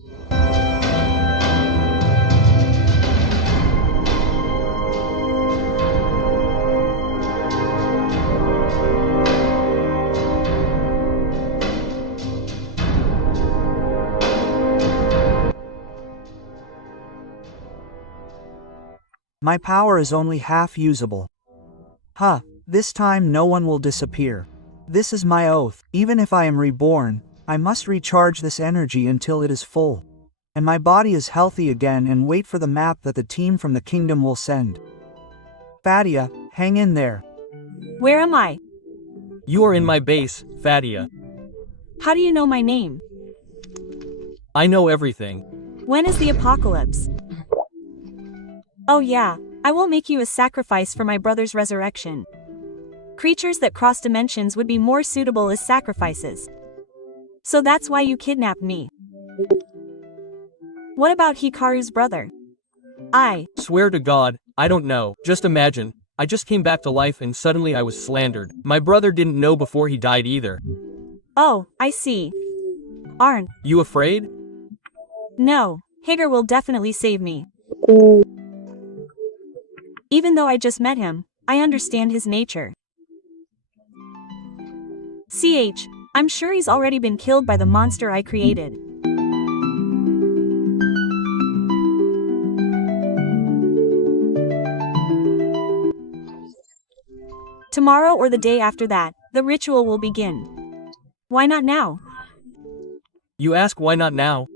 My power is only half usable. This time no one will disappear. This is my oath. Even if I am reborn, I must recharge this energy until it is full. And my body is healthy again and wait for the map that the team from the kingdom will send. Fadia, hang in there. Where am I? You are in my base, Fadia. How do you know my name? I know everything. When is the apocalypse? Oh yeah, I will make you a sacrifice for my brother's resurrection. Creatures that cross dimensions would be more suitable as sacrifices. So that's why you kidnapped me. What about Hikaru's brother? I Swear to God, I don't know. Just imagine, I just came back to life and suddenly I was slandered. My brother didn't know before he died either. Oh, I see. Aren't You afraid? No, Hager will definitely save me. Even though I just met him, I understand his nature. I'm sure he's already been killed by the monster I created. Tomorrow or the day after that, the ritual will begin. Why not now? You ask why not now?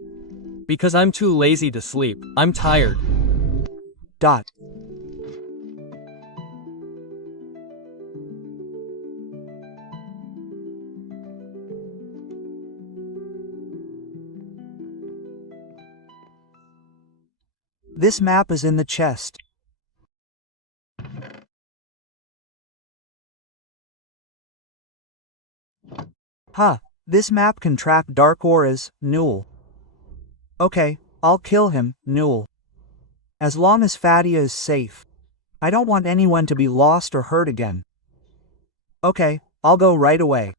Because I'm too lazy to sleep. I'm tired. This map is in the chest. This map can track dark auras, Newell. Okay, I'll kill him, Newell. As long as Fadia is safe. I don't want anyone to be lost or hurt again. Okay, I'll go right away.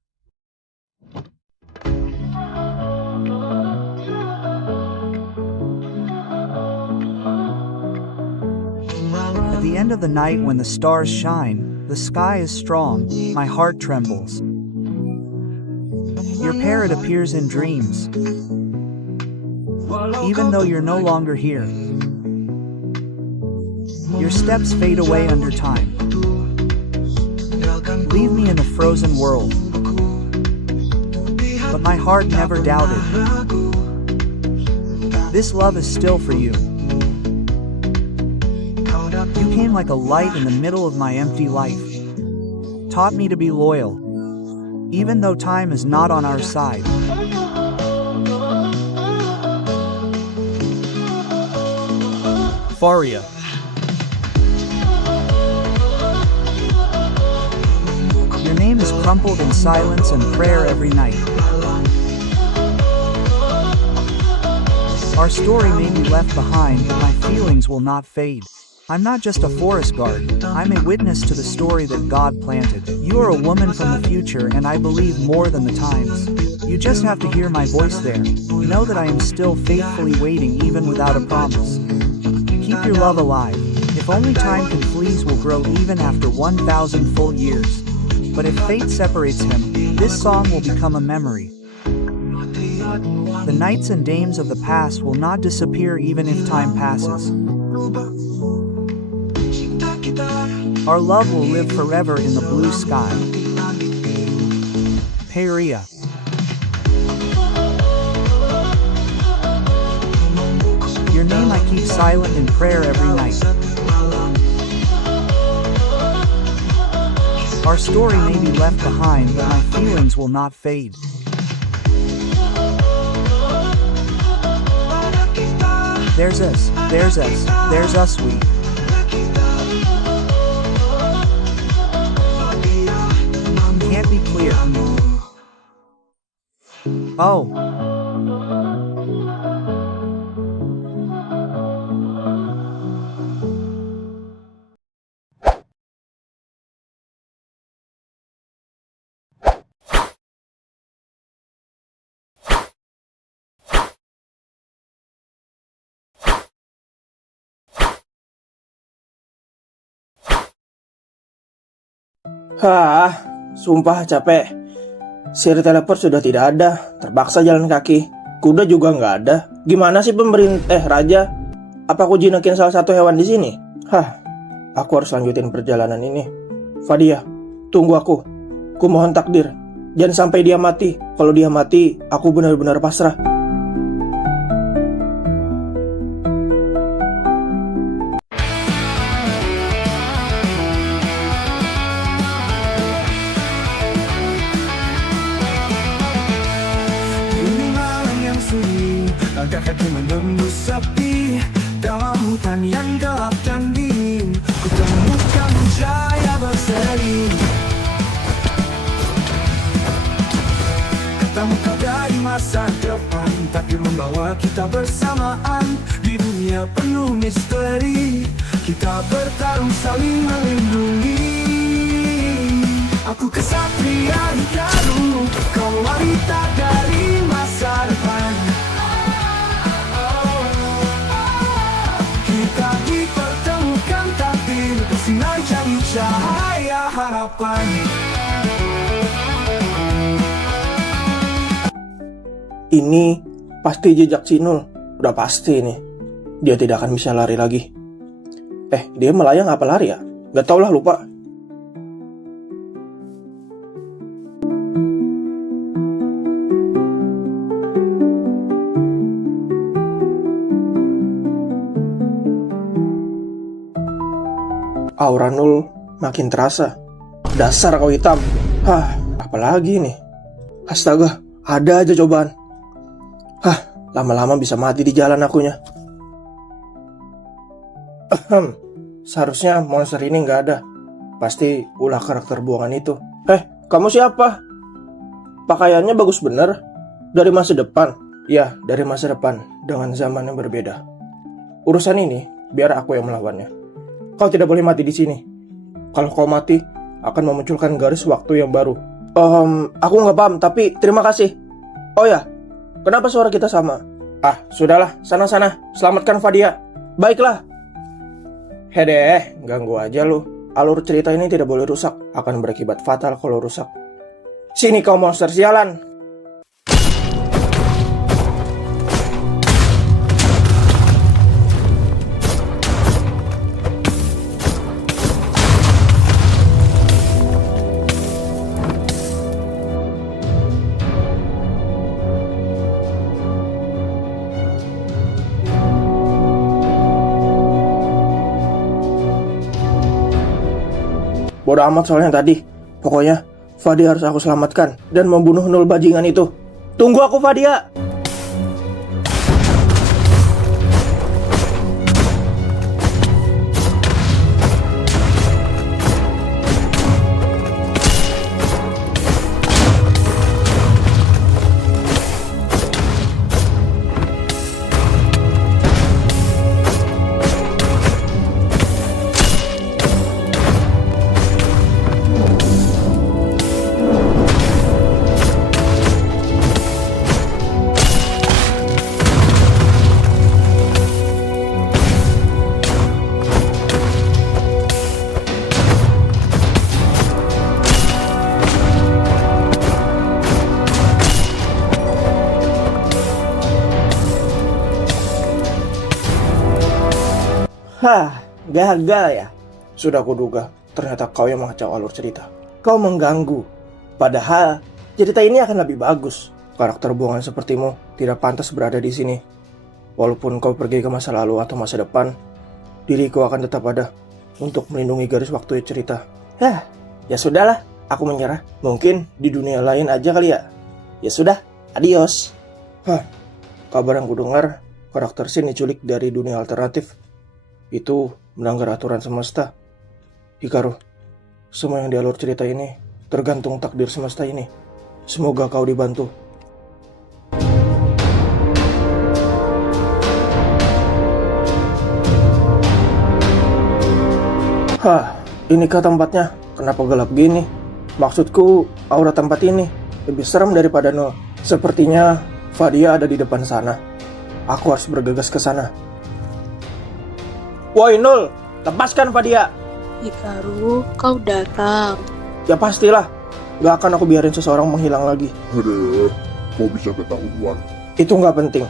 At the end of the night when the stars shine, the sky is strong, my heart trembles. Your parrot appears in dreams. Even though you're no longer here. Your steps fade away under time. Leave me in the frozen world. But my heart never doubted. This love is still for you. You came like a light in the middle of my empty life. Taught me to be loyal. Even though time is not on our side. Faria. Your name is crumpled in silence and prayer every night. Our story may be left behind, but my feelings will not fade. I'm not just a forest guard, I'm a witness to the story that God planted. You are a woman from the future and I believe more than the times. You just have to hear my voice there. Know that I am still faithfully waiting even without a promise. Keep your love alive. If only time can please will grow even after 1,000 full years. But if fate separates him, this song will become a memory. The knights and dames of the past will not disappear even if time passes. Our love will live forever in the blue sky. Peria. Your name I keep silent in prayer every night. Our story may be left behind, but my feelings will not fade. There's us, there's us, there's us we. Can't be clear. Oh. Sumpah capek. Siri teleport sudah tidak ada. Terpaksa jalan kaki. Kuda juga nggak ada. Gimana sih Raja? Apa aku jinakin salah satu hewan di sini? Aku harus lanjutin perjalanan ini. Fadia, tunggu aku. Ku mohon takdir, jangan sampai dia mati. Kalau dia mati, aku benar-benar pasrah. Ini malam yang sunyi, langkah kaki menembus sepi. Dalam hutan yang gelap dan dingin, ku temukan cahaya berseri. Ketemu kau dari masa depan, takdir membawa kita bersamaan. Di dunia penuh misteri, kita bertarung saling melindungi. Aku kesatria Hikaru, kau wanita dari masa depan. Kita dipertemukan takdir, bersinar jadi cahaya harapan. Ini pasti jejak Sinul. Udah pasti nih. Dia tidak akan bisa lari lagi. Dia melayang apa lari ya? Gak tau lah, lupa. Aura Nul makin terasa. Dasar kau hitam. Apalagi nih? Astaga, ada aja cobaan. Lama-lama bisa mati di jalan akunya. Seharusnya monster ini nggak ada. Pasti ulah karakter buangan itu. Kamu siapa? Pakaiannya bagus bener. Dari masa depan? Ya, dari masa depan. Dengan zaman yang berbeda. Urusan ini, biar aku yang melawannya. Kau tidak boleh mati di sini. Kalau kau mati, akan memunculkan garis waktu yang baru. Aku nggak paham, tapi terima kasih. Oh ya, kenapa suara kita sama? Sudahlah, sana-sana, selamatkan Fadia. Baiklah. Ganggu aja lu. Alur cerita ini tidak boleh rusak. Akan berakibat fatal kalau rusak. Sini kau monster sialan. Bodoh amat soalnya tadi. Pokoknya Fadia harus aku selamatkan dan membunuh Nul bajingan itu. Tunggu aku, Fadia. Gagal ya. Sudah kuduga, ternyata kau yang mengacau alur cerita. Kau mengganggu. Padahal cerita ini akan lebih bagus. Karakter buangan sepertimu tidak pantas berada di sini. Walaupun kau pergi ke masa lalu atau masa depan, diriku akan tetap ada untuk melindungi garis waktu cerita. Ya sudahlah, aku menyerah. Mungkin di dunia lain aja kali ya. Ya sudah, adios. Kabar yang kudengar, karakter Sin diculik dari dunia alternatif. Itu melanggar aturan semesta. Hikaru, semua yang di alur cerita ini tergantung takdir semesta ini. Semoga kau dibantu. Inikah tempatnya? Kenapa gelap gini? Maksudku, aura tempat ini lebih serem daripada Nul. Sepertinya Fadia ada di depan sana. Aku harus bergegas ke sana. Woi Nul, lepaskan Fadia. Hikaru, kau datang. Ya pastilah, gak akan aku biarin seseorang menghilang lagi. Kau bisa ketahuan. Itu gak penting.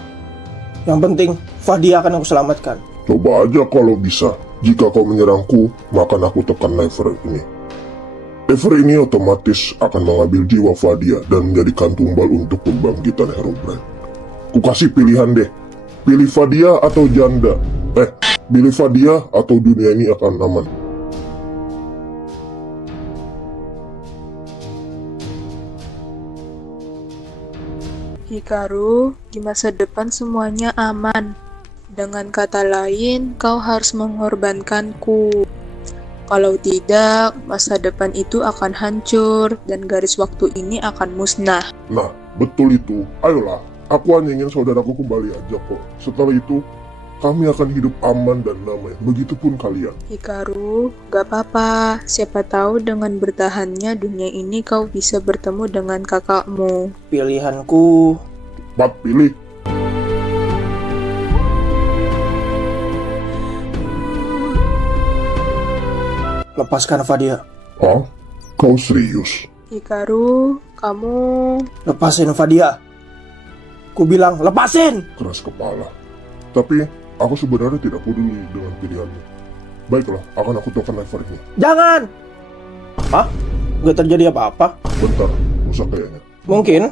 Yang penting, Fadia akan aku selamatkan. Coba aja kalau bisa. Jika kau menyerangku, maka aku tekan lever ini. Ever ini otomatis akan mengambil jiwa Fadia dan menjadikan tumbal untuk pembangkitan Herobrine. Ku kasih pilihan deh, pilih Fadia atau janda. Pilih Fadia atau dunia ini akan aman. Hikaru, di masa depan semuanya aman. Dengan kata lain, kau harus mengorbankanku. Kalau tidak, masa depan itu akan hancur dan garis waktu ini akan musnah. Nah, betul itu. Ayolah, aku hanya ingin saudaraku kembali aja kok. Setelah itu, kami akan hidup aman dan damai. Begitupun kalian. Hikaru, gak apa-apa. Siapa tahu dengan bertahannya dunia ini kau bisa bertemu dengan kakakmu. Pilihanku... Cepat pilih. Lepaskan Fadia. Hah? Kau serius? Hikaru, kamu... Lepasin Fadia. Ku bilang lepasin! Keras kepala. Tapi, aku sebenarnya tidak peduli dengan pilihanmu. Baiklah, akan aku tekan lever ini. Jangan! Hah? Gak terjadi apa-apa? Bentar, rusak kayaknya. Mungkin.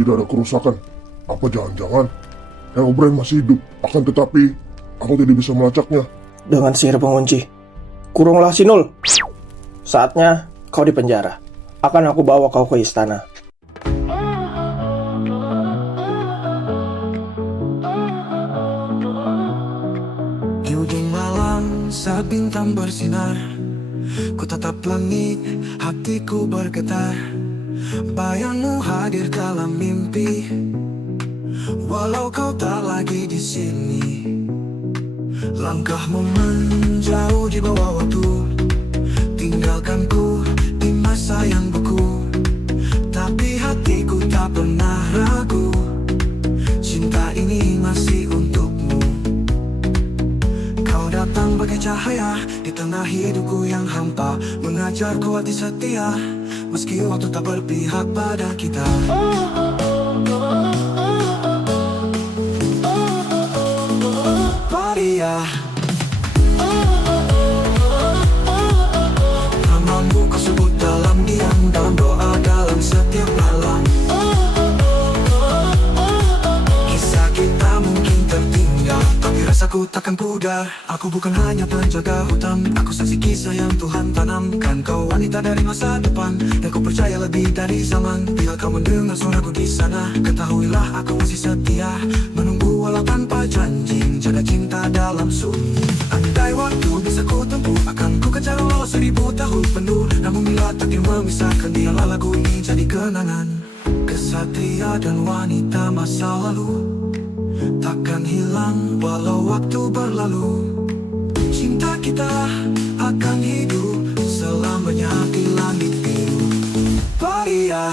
Tidak ada kerusakan. Apa jangan-jangan Herobrine masih hidup, akan tetapi aku tidak bisa melacaknya. Dengan sihir pengunci. Kurunglah Sinul. Saatnya kau di penjara. Akan aku bawa kau ke istana. Di ujung malam saat bintang bersinar, ku tatap langit, hatiku bergetar. Bayangmu hadir dalam mimpi, walau kau tak lagi di sini. Langkahmu menjauh di bawah waktu, tinggalkanku di masa yang beku. Tapi hatiku tak pernah ragu, cinta ini masih untukmu. Kau datang bagai cahaya di tengah hidupku yang hampa, mengajarku hati setia, meski waktu tak berpihak pada kita. Fadia, namamu kau sebut dalam diam, dalam doa, dalam setiap malam. Kisah kita mungkin tertinggal, tapi rasaku takkan pudar. Aku bukan hanya penjaga hutan, aku saksi kisah yang Tuhan tanamkan. Kau wanita dari masa depan, dan ku percaya lebih dari zaman. Bila kau mendengar suaraku di sana, ketahuilah aku masih setia, menunggu walau tanpa janji, jaga cinta dalam sunyi. Andai waktu bisa ku tempuh, akan ku kejar walau 1000 tahun penuh. Namun bila takdir memisahkan, biarlah lagu ini jadi kenangan. Kesatria dan wanita masa lalu takkan hilang walau waktu berlalu. Cinta kita akan hidup selamanya di langit biru. Fadia,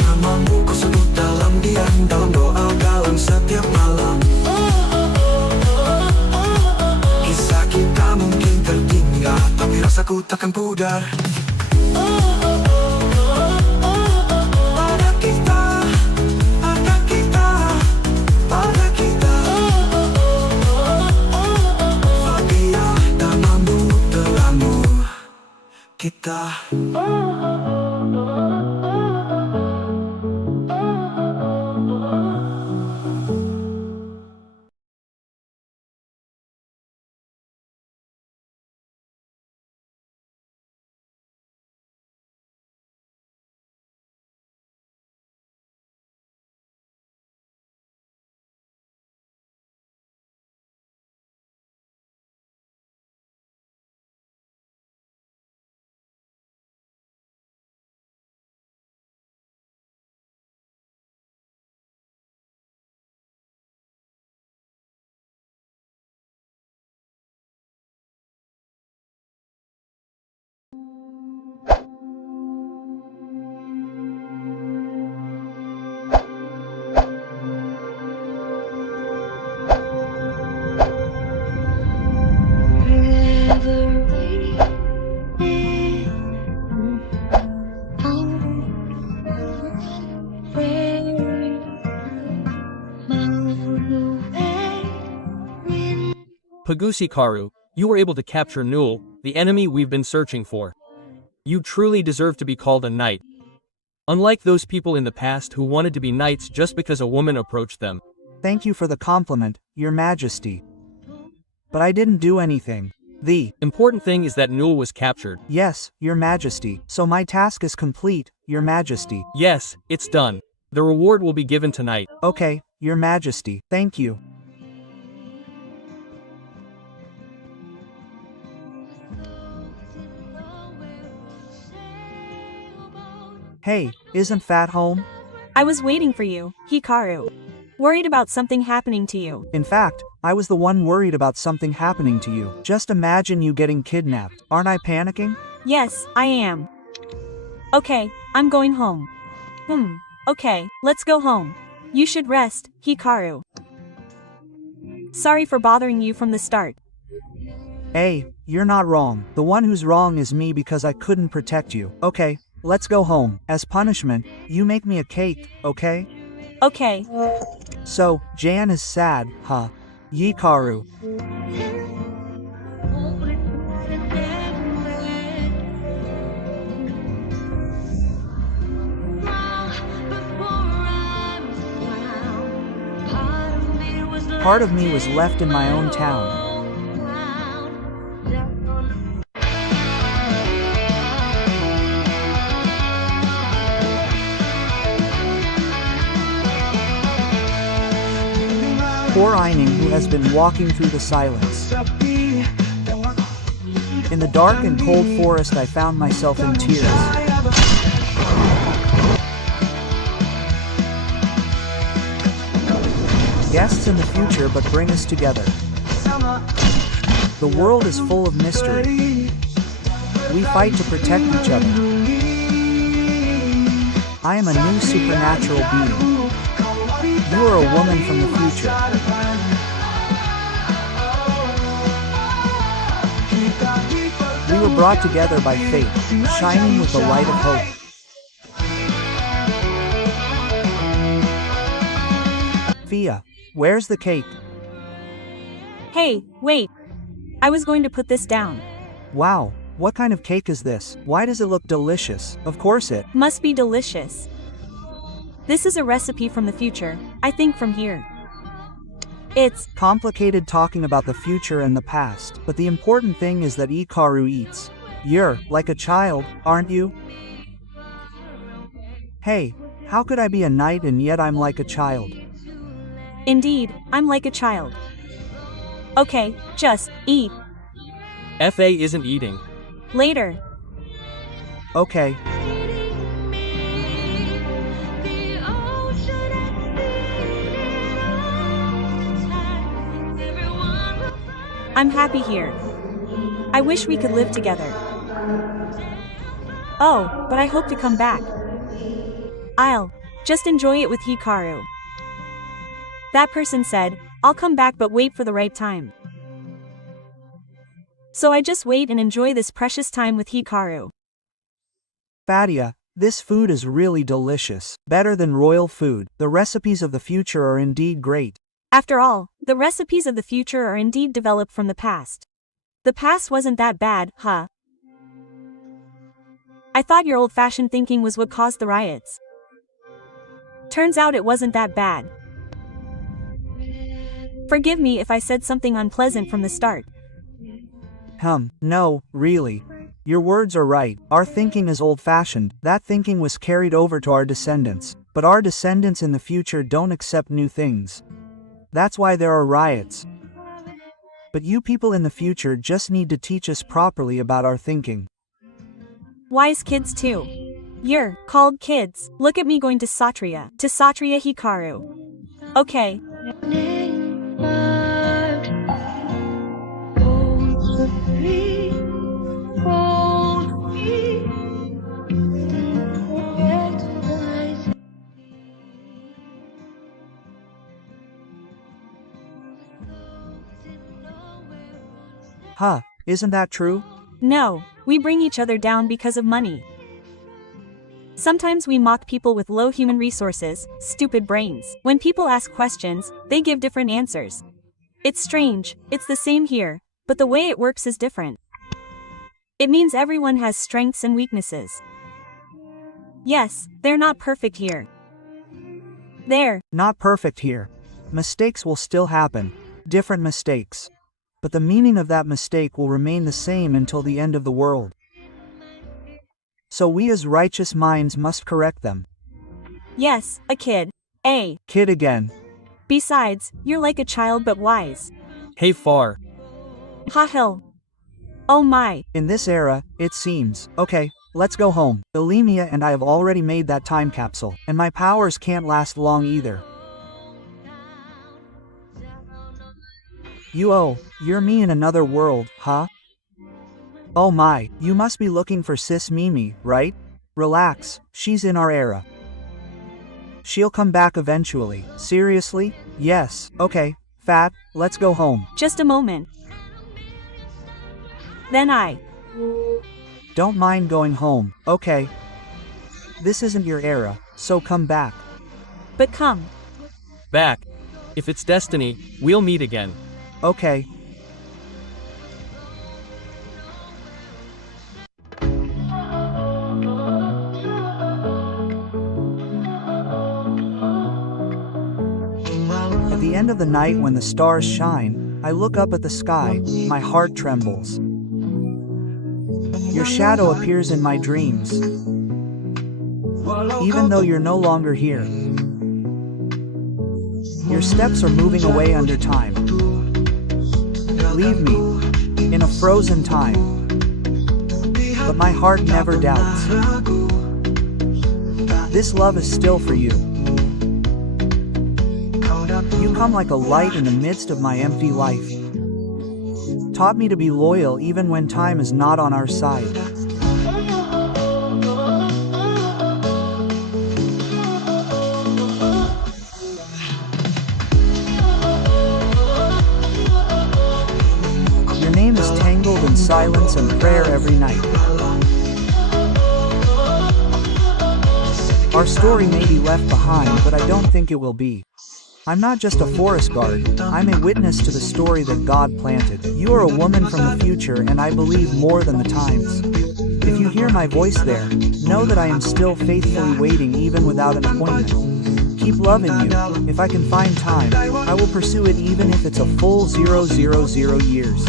namamu ku sebut dalam diam, dalam doa, dalam setiap malam. Kisah kita mungkin tertinggal, tapi rasaku takkan pudar. Pada kita, pada kita, pada kita. Fadia, namamu terlalu kita. Pagusi-karu, you were able to capture Newell, the enemy we've been searching for. You truly deserve to be called a knight. Unlike those people in the past who wanted to be knights just because a woman approached them. Thank you for the compliment, Your Majesty. But I didn't do anything. The important thing is that Newell was captured. Yes, Your Majesty. So my task is complete, Your Majesty. Yes, it's done. The reward will be given tonight. Okay, Your Majesty. Thank you. Hey, isn't Fat home? I was waiting for you, Hikaru. Worried about something happening to you. In fact, I was the one worried about something happening to you. Just imagine you getting kidnapped. Aren't I panicking? Yes, I am. Okay, I'm going home. Okay, let's go home. You should rest, Hikaru. Sorry for bothering you from the start. Hey, you're not wrong. The one who's wrong is me because I couldn't protect you. Okay, let's go home. As punishment, you make me a cake, okay? Okay. So, Jan is sad, huh? Hikaru. Part of me was left in my own town. Poor Eining, who has been walking through the silence. In the dark and cold forest, I found myself in tears. Guests in the future but bring us together. The world is full of mystery. We fight to protect each other. I am a new supernatural being. You are a woman from the future. We were brought together by fate, shining with the light of hope. Fia, where's the cake? Hey, wait. I was going to put this down. Wow, what kind of cake is this? Why does it look delicious? Of course it must be delicious. This is a recipe from the future, I think from here. It's complicated talking about the future and the past, but the important thing is that Hikaru eats. You're like a child, aren't you? Hey, how could I be a knight and yet I'm like a child? Indeed, I'm like a child. Okay, just eat. FA isn't eating. Later. Okay. I'm happy here. I wish we could live together. Oh, but I hope to come back. I'll just enjoy it with Hikaru. That person said, I'll come back but wait for the right time. So I just wait and enjoy this precious time with Hikaru. Fadia, this food is really delicious. Better than royal food. The recipes of the future are indeed great. After all, the recipes of the future are indeed developed from the past. The past wasn't that bad, huh? I thought your old-fashioned thinking was what caused the riots. Turns out it wasn't that bad. Forgive me if I said something unpleasant from the start. No, really. Your words are right. Our thinking is old-fashioned. That thinking was carried over to our descendants. But our descendants in the future don't accept new things. That's why there are riots. But you people in the future just need to teach us properly about our thinking. Wise kids too. You're called kids. Look at me going to Satria Hikaru. Okay. Huh, isn't that true? No, we bring each other down because of money. Sometimes we mock people with low human resources, stupid brains. When people ask questions, they give different answers. It's strange, it's the same here, but the way it works is different. It means everyone has strengths and weaknesses. Yes, they're not perfect here. They're Not perfect here. Mistakes will still happen. Different mistakes. But the meaning of that mistake will remain the same until the end of the world. So we as righteous minds must correct them. yes, a kid. Kid again. Besides, you're like a child but wise. Hey Far. Ha hill. Oh my. In this era, it seems. Okay, let's go home. Elimia and I have already made that time capsule, and my powers can't last long either. You're me in another world, huh? Oh my, you must be looking for Sis Mimi, right? Relax, she's in our era. She'll come back eventually. Seriously? Yes, okay, Fat, let's go home. Just a moment. Then I. Don't mind going home, okay? This isn't your era, so come back. But come. Back. If it's destiny, we'll meet again. Okay. At the end of the night when the stars shine, I look up at the sky, my heart trembles. Your shadow appears in my dreams, even though you're no longer here. Your steps are moving away under time. Leave me in a frozen time, but my heart never doubts. This love is still for you. You come like a light in the midst of my empty life. Taught me to be loyal even when time is not on our side. Your name is tangled in silence and prayer every night. Our story may be left behind, but I don't think it will be. I'm not just a forest guard, I'm a witness to the story that God planted. You are a woman from the future and I believe more than the times. If you hear my voice there, know that I am still faithfully waiting even without an appointment. Keep loving you. If I can find time, I will pursue it even if it's a full 000 years.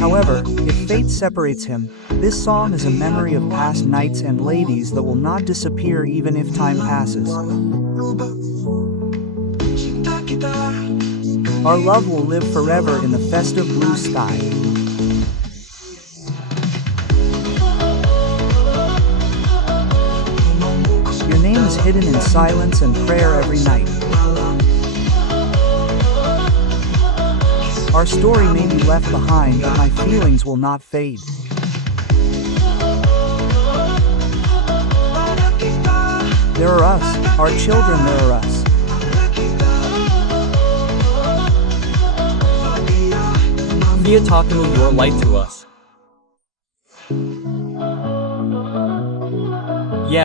However, if fate separates him, this song is a memory of past nights and ladies that will not disappear even if time passes. Our love will live forever in the festive blue sky. Your name is hidden in silence and prayer every night. Our story may be left behind, but my feelings will not fade. There are us, our children, there are us. Via Takanu, your light to us.